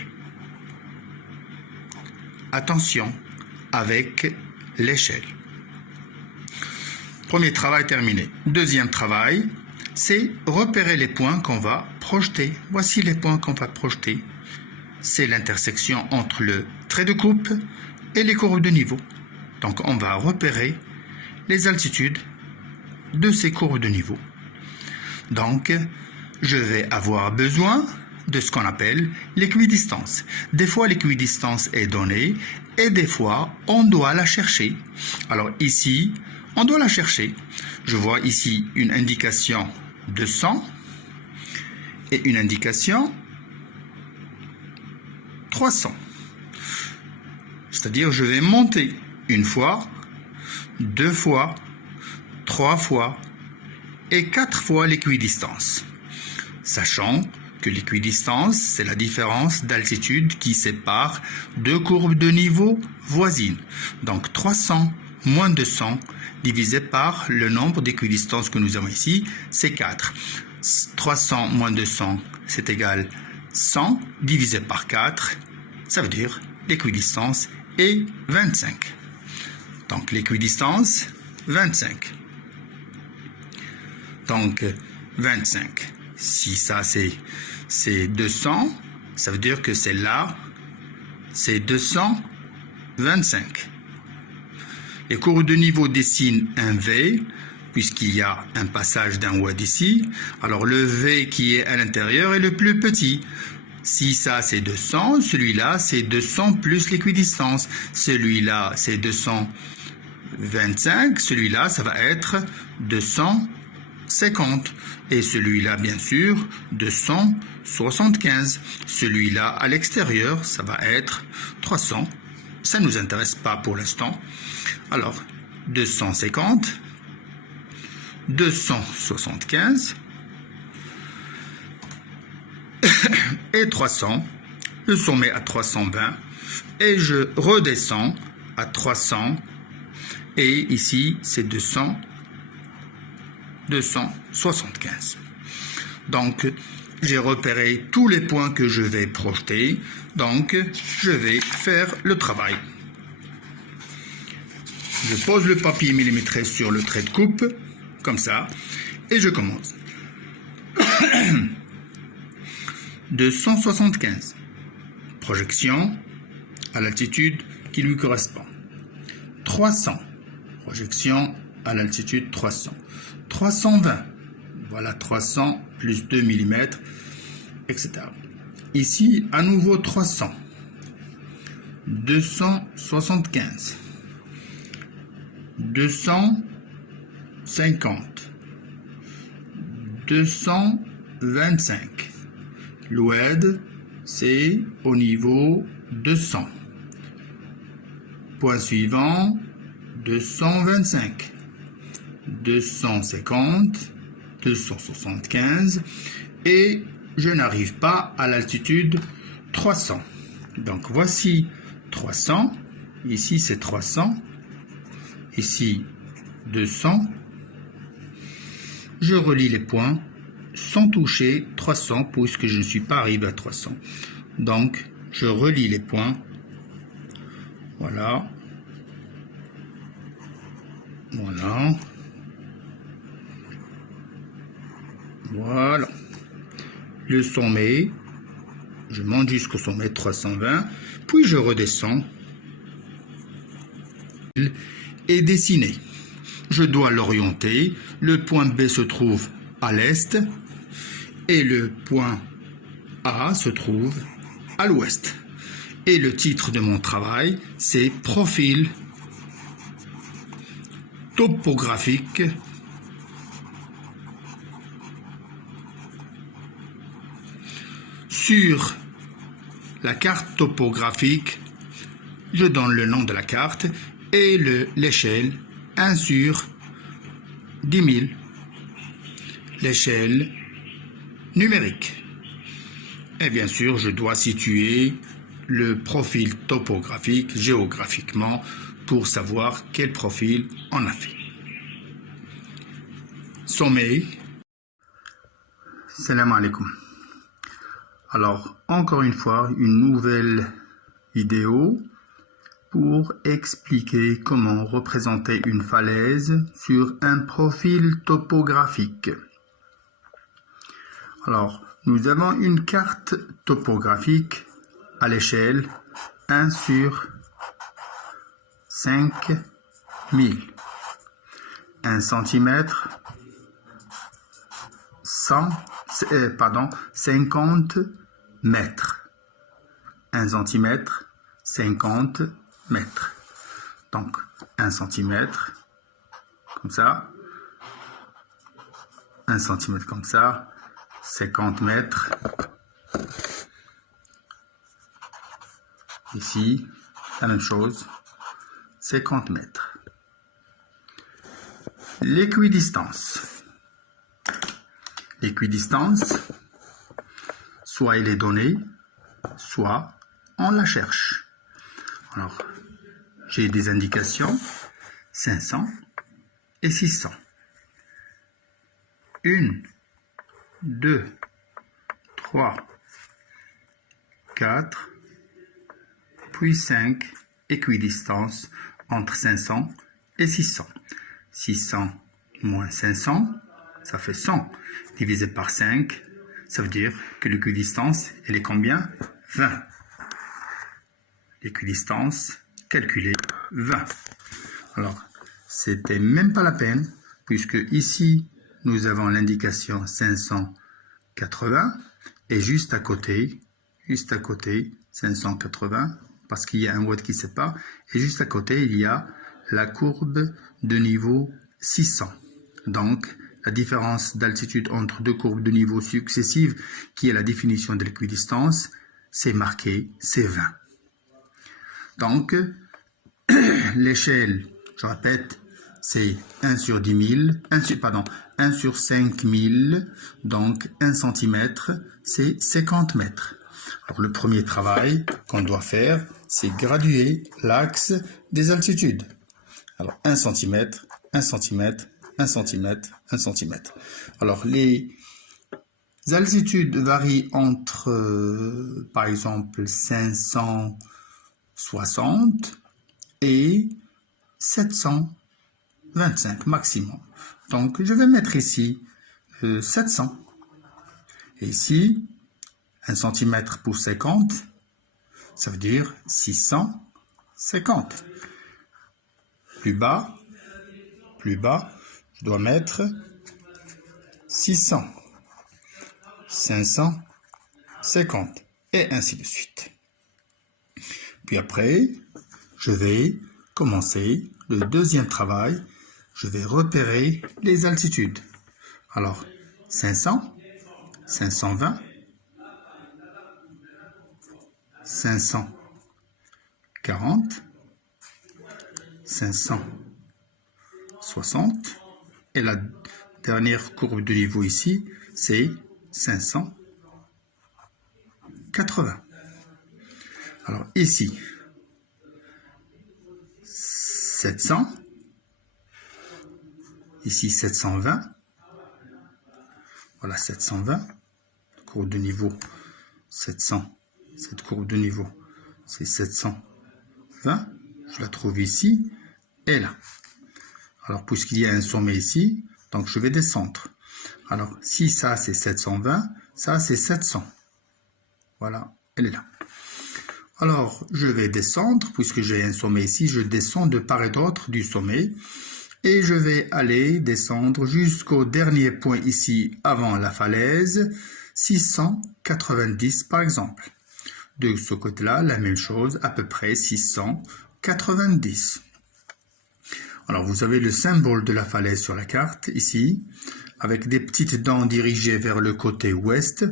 Attention, avec l'échelle. Premier travail terminé. Deuxième travail, c'est repérer les points qu'on va projeter. Voici les points qu'on va projeter. C'est l'intersection entre le trait de coupe et les courbes de niveau. Donc on va repérer les altitudes de ces courbes de niveau. Donc je vais avoir besoin de ce qu'on appelle l'équidistance. Des fois l'équidistance est donnée et des fois on doit la chercher. Alors ici, on doit la chercher. Je vois ici une indication de 100 et une indication 300. C'est-à-dire je vais monter une fois, 2 fois, 3 fois et 4 fois l'équidistance. Sachant que l'équidistance, c'est la différence d'altitude qui sépare deux courbes de niveau voisines. Donc 300 moins 200 divisé par le nombre d'équidistances que nous avons ici, c'est 4. 300 moins 200, c'est égal 100 divisé par 4, ça veut dire l'équidistance est 25. Donc l'équidistance, 25. Donc 25. Si ça c'est 200, ça veut dire que c'est là, c'est 225. Les courbes de niveau dessinent un V, puisqu'il y a un passage d'un oued ici. Alors le V qui est à l'intérieur est le plus petit. Si ça c'est 200, celui-là c'est 200 plus l'équidistance. Celui-là c'est 225, celui-là ça va être 250. Et celui-là bien sûr 275. Celui-là à l'extérieur ça va être 300. Ça ne nous intéresse pas pour l'instant. Alors 250, 275 et 300, le sommet à 320 et je redescends à 300 et ici c'est 275. Donc j'ai repéré tous les points que je vais projeter, donc je vais faire le travail. Je pose le papier millimétré sur le trait de coupe, comme ça, et je commence. 275. Projection à l'altitude qui lui correspond. 300. Projection à l'altitude 300. 320. Voilà 300 plus 2 mm, etc. Ici, à nouveau 300. 275. 250. 225. L'oued, c'est au niveau 200. Point suivant, 225. 250. 275. Et je n'arrive pas à l'altitude 300. Donc voici 300. Ici, c'est 300. Ici, 200. Je relie les points sans toucher 300 puisque je ne suis pas arrivé à 300. Donc, je relie les points. Voilà. Voilà. Voilà. Le sommet, je monte jusqu'au sommet 320, puis je redescends et dessiner. Je dois l'orienter. Le point B se trouve à l'est et le point A se trouve à l'ouest. Et le titre de mon travail, c'est Profil topographique sur la carte topographique. Je donne le nom de la carte et l'échelle 1 sur 10 000, l'échelle numérique. Et bien sûr, je dois situer le profil topographique géographiquement pour savoir quel profil on a fait. Sommet. Salam alaikum. Alors, encore une fois, une nouvelle vidéo pour expliquer comment représenter une falaise sur un profil topographique. Alors, nous avons une carte topographique à l'échelle 1 sur 5000. 1 cm, 50 mètres. 1 cm, 50 mètres. Donc, 1 cm, comme ça. 1 cm comme ça. 50 mètres. Ici, la même chose. 50 mètres. L'équidistance. L'équidistance, soit elle est donnée, soit on la cherche. Alors, j'ai des indications, 500 et 600. 1, 2, 3, 4, puis 5, équidistance entre 500 et 600. 600 moins 500, ça fait 100. Divisé par 5, ça veut dire que l'équidistance, elle est combien? 20. L'équidistance, calculée, 20. Alors, c'était même pas la peine, puisque ici, nous avons l'indication 580, et juste à côté, 580, parce qu'il y a un watt qui sépare, et juste à côté, il y a la courbe de niveau 600. Donc, la différence d'altitude entre deux courbes de niveau successives, qui est la définition de l'équidistance, c'est marqué, c'est 20. Donc, l'échelle, je répète, c'est 1 sur 10 000, 1 sur 5000, donc 1 cm, c'est 50 mètres. Alors, le premier travail qu'on doit faire, c'est graduer l'axe des altitudes. Alors, 1 cm, 1 cm, 1 cm, 1 cm. Alors, les altitudes varient entre, par exemple, 560 et 725 maximum. Donc, je vais mettre ici 700. Et ici, 1 cm pour 50, ça veut dire 650. Plus bas, je dois mettre 600, 550 et ainsi de suite. Puis après, je vais commencer le deuxième travail. Je vais repérer les altitudes. Alors, 500, 520, 540, 560 et la dernière courbe de niveau ici, c'est 580. Alors ici, 700, ici 720, voilà 720, courbe de niveau 700, cette courbe de niveau c'est 720, je la trouve ici et là. Alors puisqu'il y a un sommet ici, donc je vais descendre. Alors si ça c'est 720, ça c'est 700, voilà, elle est là. Alors, je vais descendre, puisque j'ai un sommet ici, je descends de part et d'autre du sommet. Et je vais aller descendre jusqu'au dernier point ici, avant la falaise, 690 par exemple. De ce côté-là, la même chose, à peu près 690. Alors, vous avez le symbole de la falaise sur la carte, ici, avec des petites dents dirigées vers le côté ouest,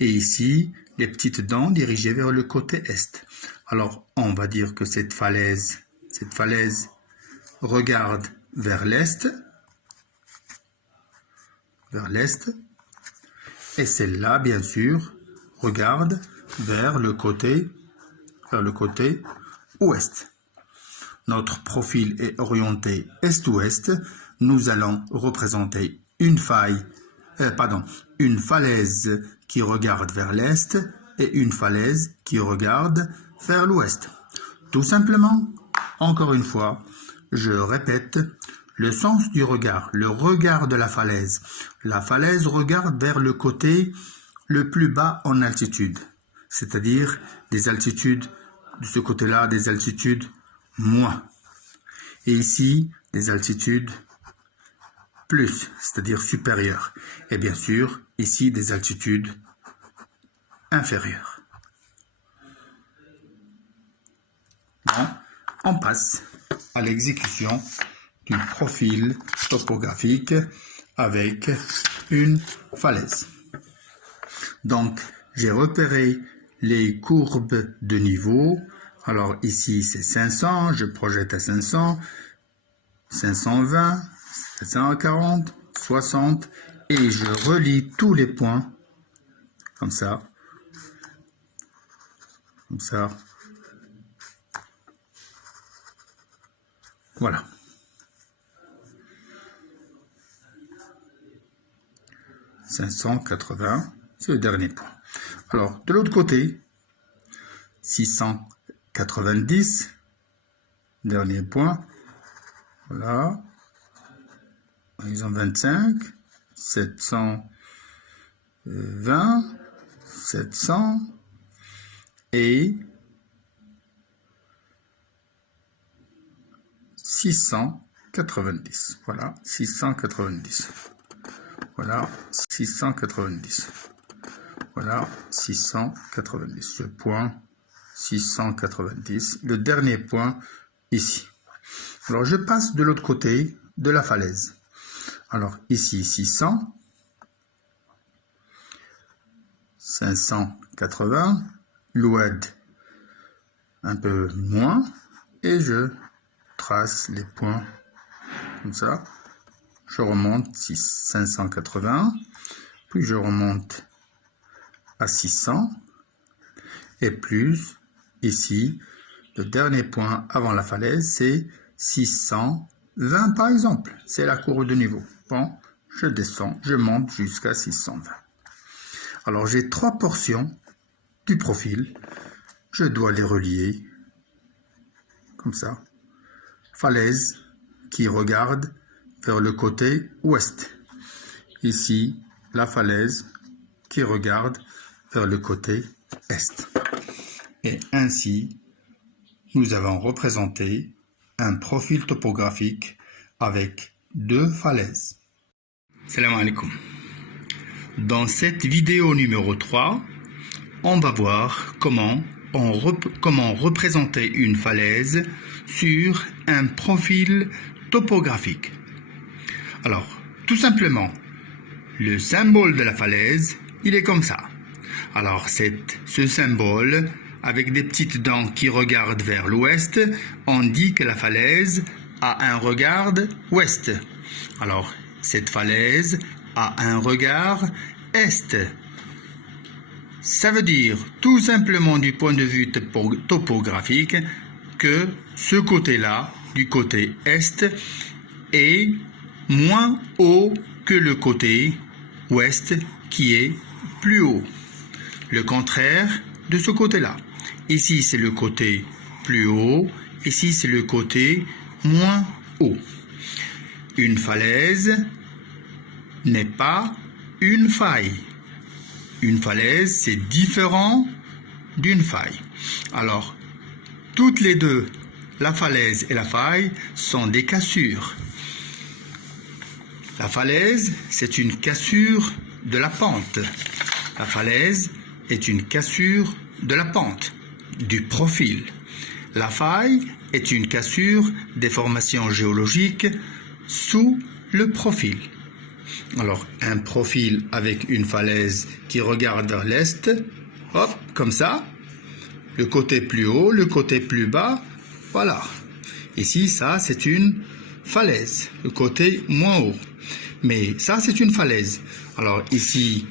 et ici, les petites dents dirigées vers le côté est. Alors, on va dire que cette falaise regarde vers l'est, et celle-là, bien sûr, regarde vers le côté ouest. Notre profil est orienté est-ouest. Nous allons représenter une falaise qui regarde vers l'est et une falaise qui regarde vers l'ouest. Tout simplement, encore une fois, je répète, le sens du regard, le regard de la falaise. La falaise regarde vers le côté le plus bas en altitude, c'est-à-dire des altitudes, de ce côté-là, des altitudes moins. Et ici, des altitudes plus, c'est-à-dire supérieures. Et bien sûr, ici, des altitudes inférieures. Bon, on passe à l'exécution du profil topographique avec une falaise. Donc, j'ai repéré les courbes de niveau. Alors ici, c'est 500, je projette à 500, 520, 740, 60, et je relie tous les points, comme ça, voilà. « 580, c'est le dernier point. Alors, de l'autre côté, 690, dernier point, voilà, horizon 25, 720, 700 et 690. Voilà, 690. Voilà, 690. Voilà, 690. Ce point, 690. Le dernier point, ici. Alors, je passe de l'autre côté de la falaise. Alors, ici, 600. 580. L'oued, un peu moins. Et je trace les points comme ça. Je remonte 580, puis je remonte à 600, et plus, ici, le dernier point avant la falaise, c'est 620 par exemple. C'est la courbe de niveau. Bon, je descends, je monte jusqu'à 620. Alors j'ai 3 portions du profil. Je dois les relier, comme ça. Falaise qui regarde vers le côté ouest. Ici, la falaise qui regarde vers le côté est. Et ainsi, nous avons représenté un profil topographique avec 2 falaises. Salam alaikum. Dans cette vidéo numéro 3, on va voir comment représenter une falaise sur un profil topographique. Alors, tout simplement, le symbole de la falaise, il est comme ça. Alors, ce symbole, avec des petites dents qui regardent vers l'ouest, on dit que la falaise a un regard ouest. Alors, cette falaise a un regard est. Ça veut dire tout simplement du point de vue topographique que ce côté-là, du côté est, est moins haut que le côté ouest qui est plus haut. Le contraire de ce côté-là. Ici c'est le côté plus haut, ici c'est le côté moins haut. Une falaise n'est pas une faille. Une falaise, c'est différent d'une faille. Alors, toutes les deux, la falaise et la faille, sont des cassures. La falaise, c'est une cassure de la pente. La falaise est une cassure de la pente, du profil. La faille est une cassure des formations géologiques sous le profil. Alors, un profil avec une falaise qui regarde vers l'est, hop, comme ça. Le côté plus haut, le côté plus bas, voilà. Ici, ça, c'est une falaise, le côté moins haut. Mais ça, c'est une falaise. Alors, ici,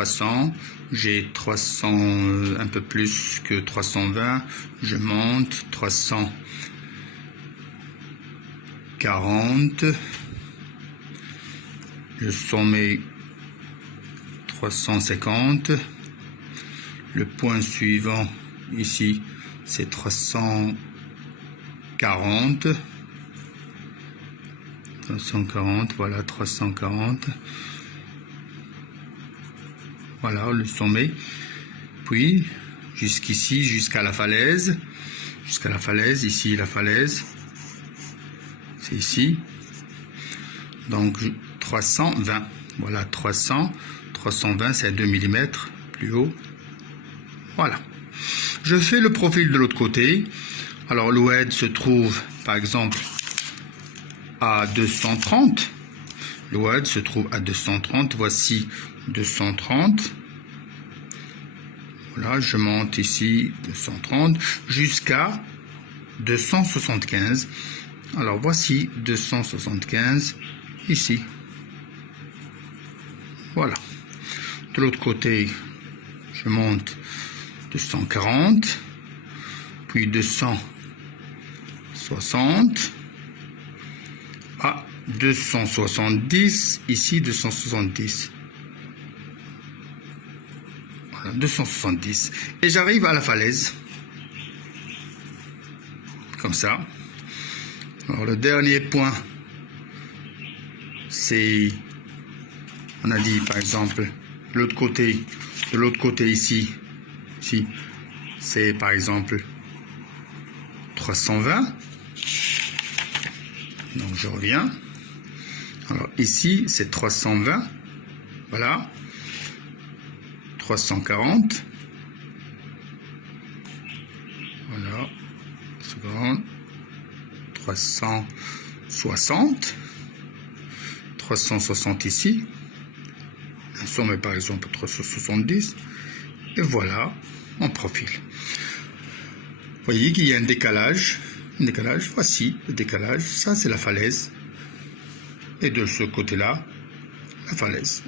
300, j'ai 300, un peu plus que 320, je monte, 340, le sommet 350, le point suivant ici c'est 340, voilà 340, voilà le sommet, puis jusqu'ici, jusqu'à la falaise, ici la falaise, c'est ici, donc 320, voilà 320 c'est 2 mm plus haut, voilà. Je fais le profil de l'autre côté, alors l'oued se trouve par exemple à 230, l'oued se trouve à 230, voici 230, voilà, je monte ici 230 jusqu'à 275, alors voici 275 ici, voilà. De l'autre côté, je monte 240, puis 260, à 270, ici 270. 270 et j'arrive à la falaise comme ça. Alors le dernier point c'est, on a dit par exemple de l'autre côté ici c'est par exemple 320, donc je reviens, alors ici c'est 320, voilà, 340, voilà, 360, 360 ici, un sommet par exemple 370, et voilà mon profil. Vous voyez qu'il y a un décalage, voici le décalage, ça c'est la falaise, et de ce côté-là, la falaise.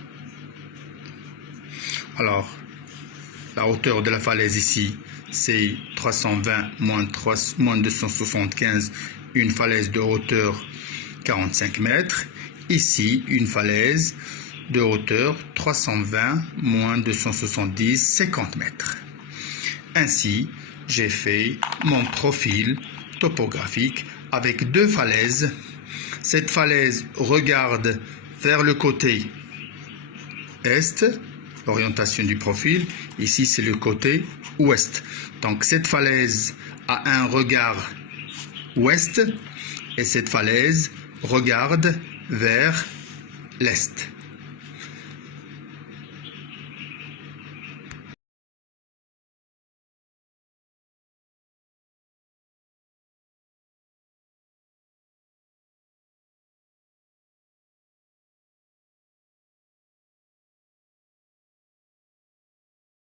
Alors, la hauteur de la falaise ici, c'est 320 moins 275, une falaise de hauteur 45 mètres. Ici, une falaise de hauteur 320 moins 270, 50 mètres. Ainsi, j'ai fait mon profil topographique avec deux falaises. Cette falaise regarde vers le côté est, l'orientation du profil, ici c'est le côté ouest. Donc cette falaise a un regard ouest et cette falaise regarde vers l'est.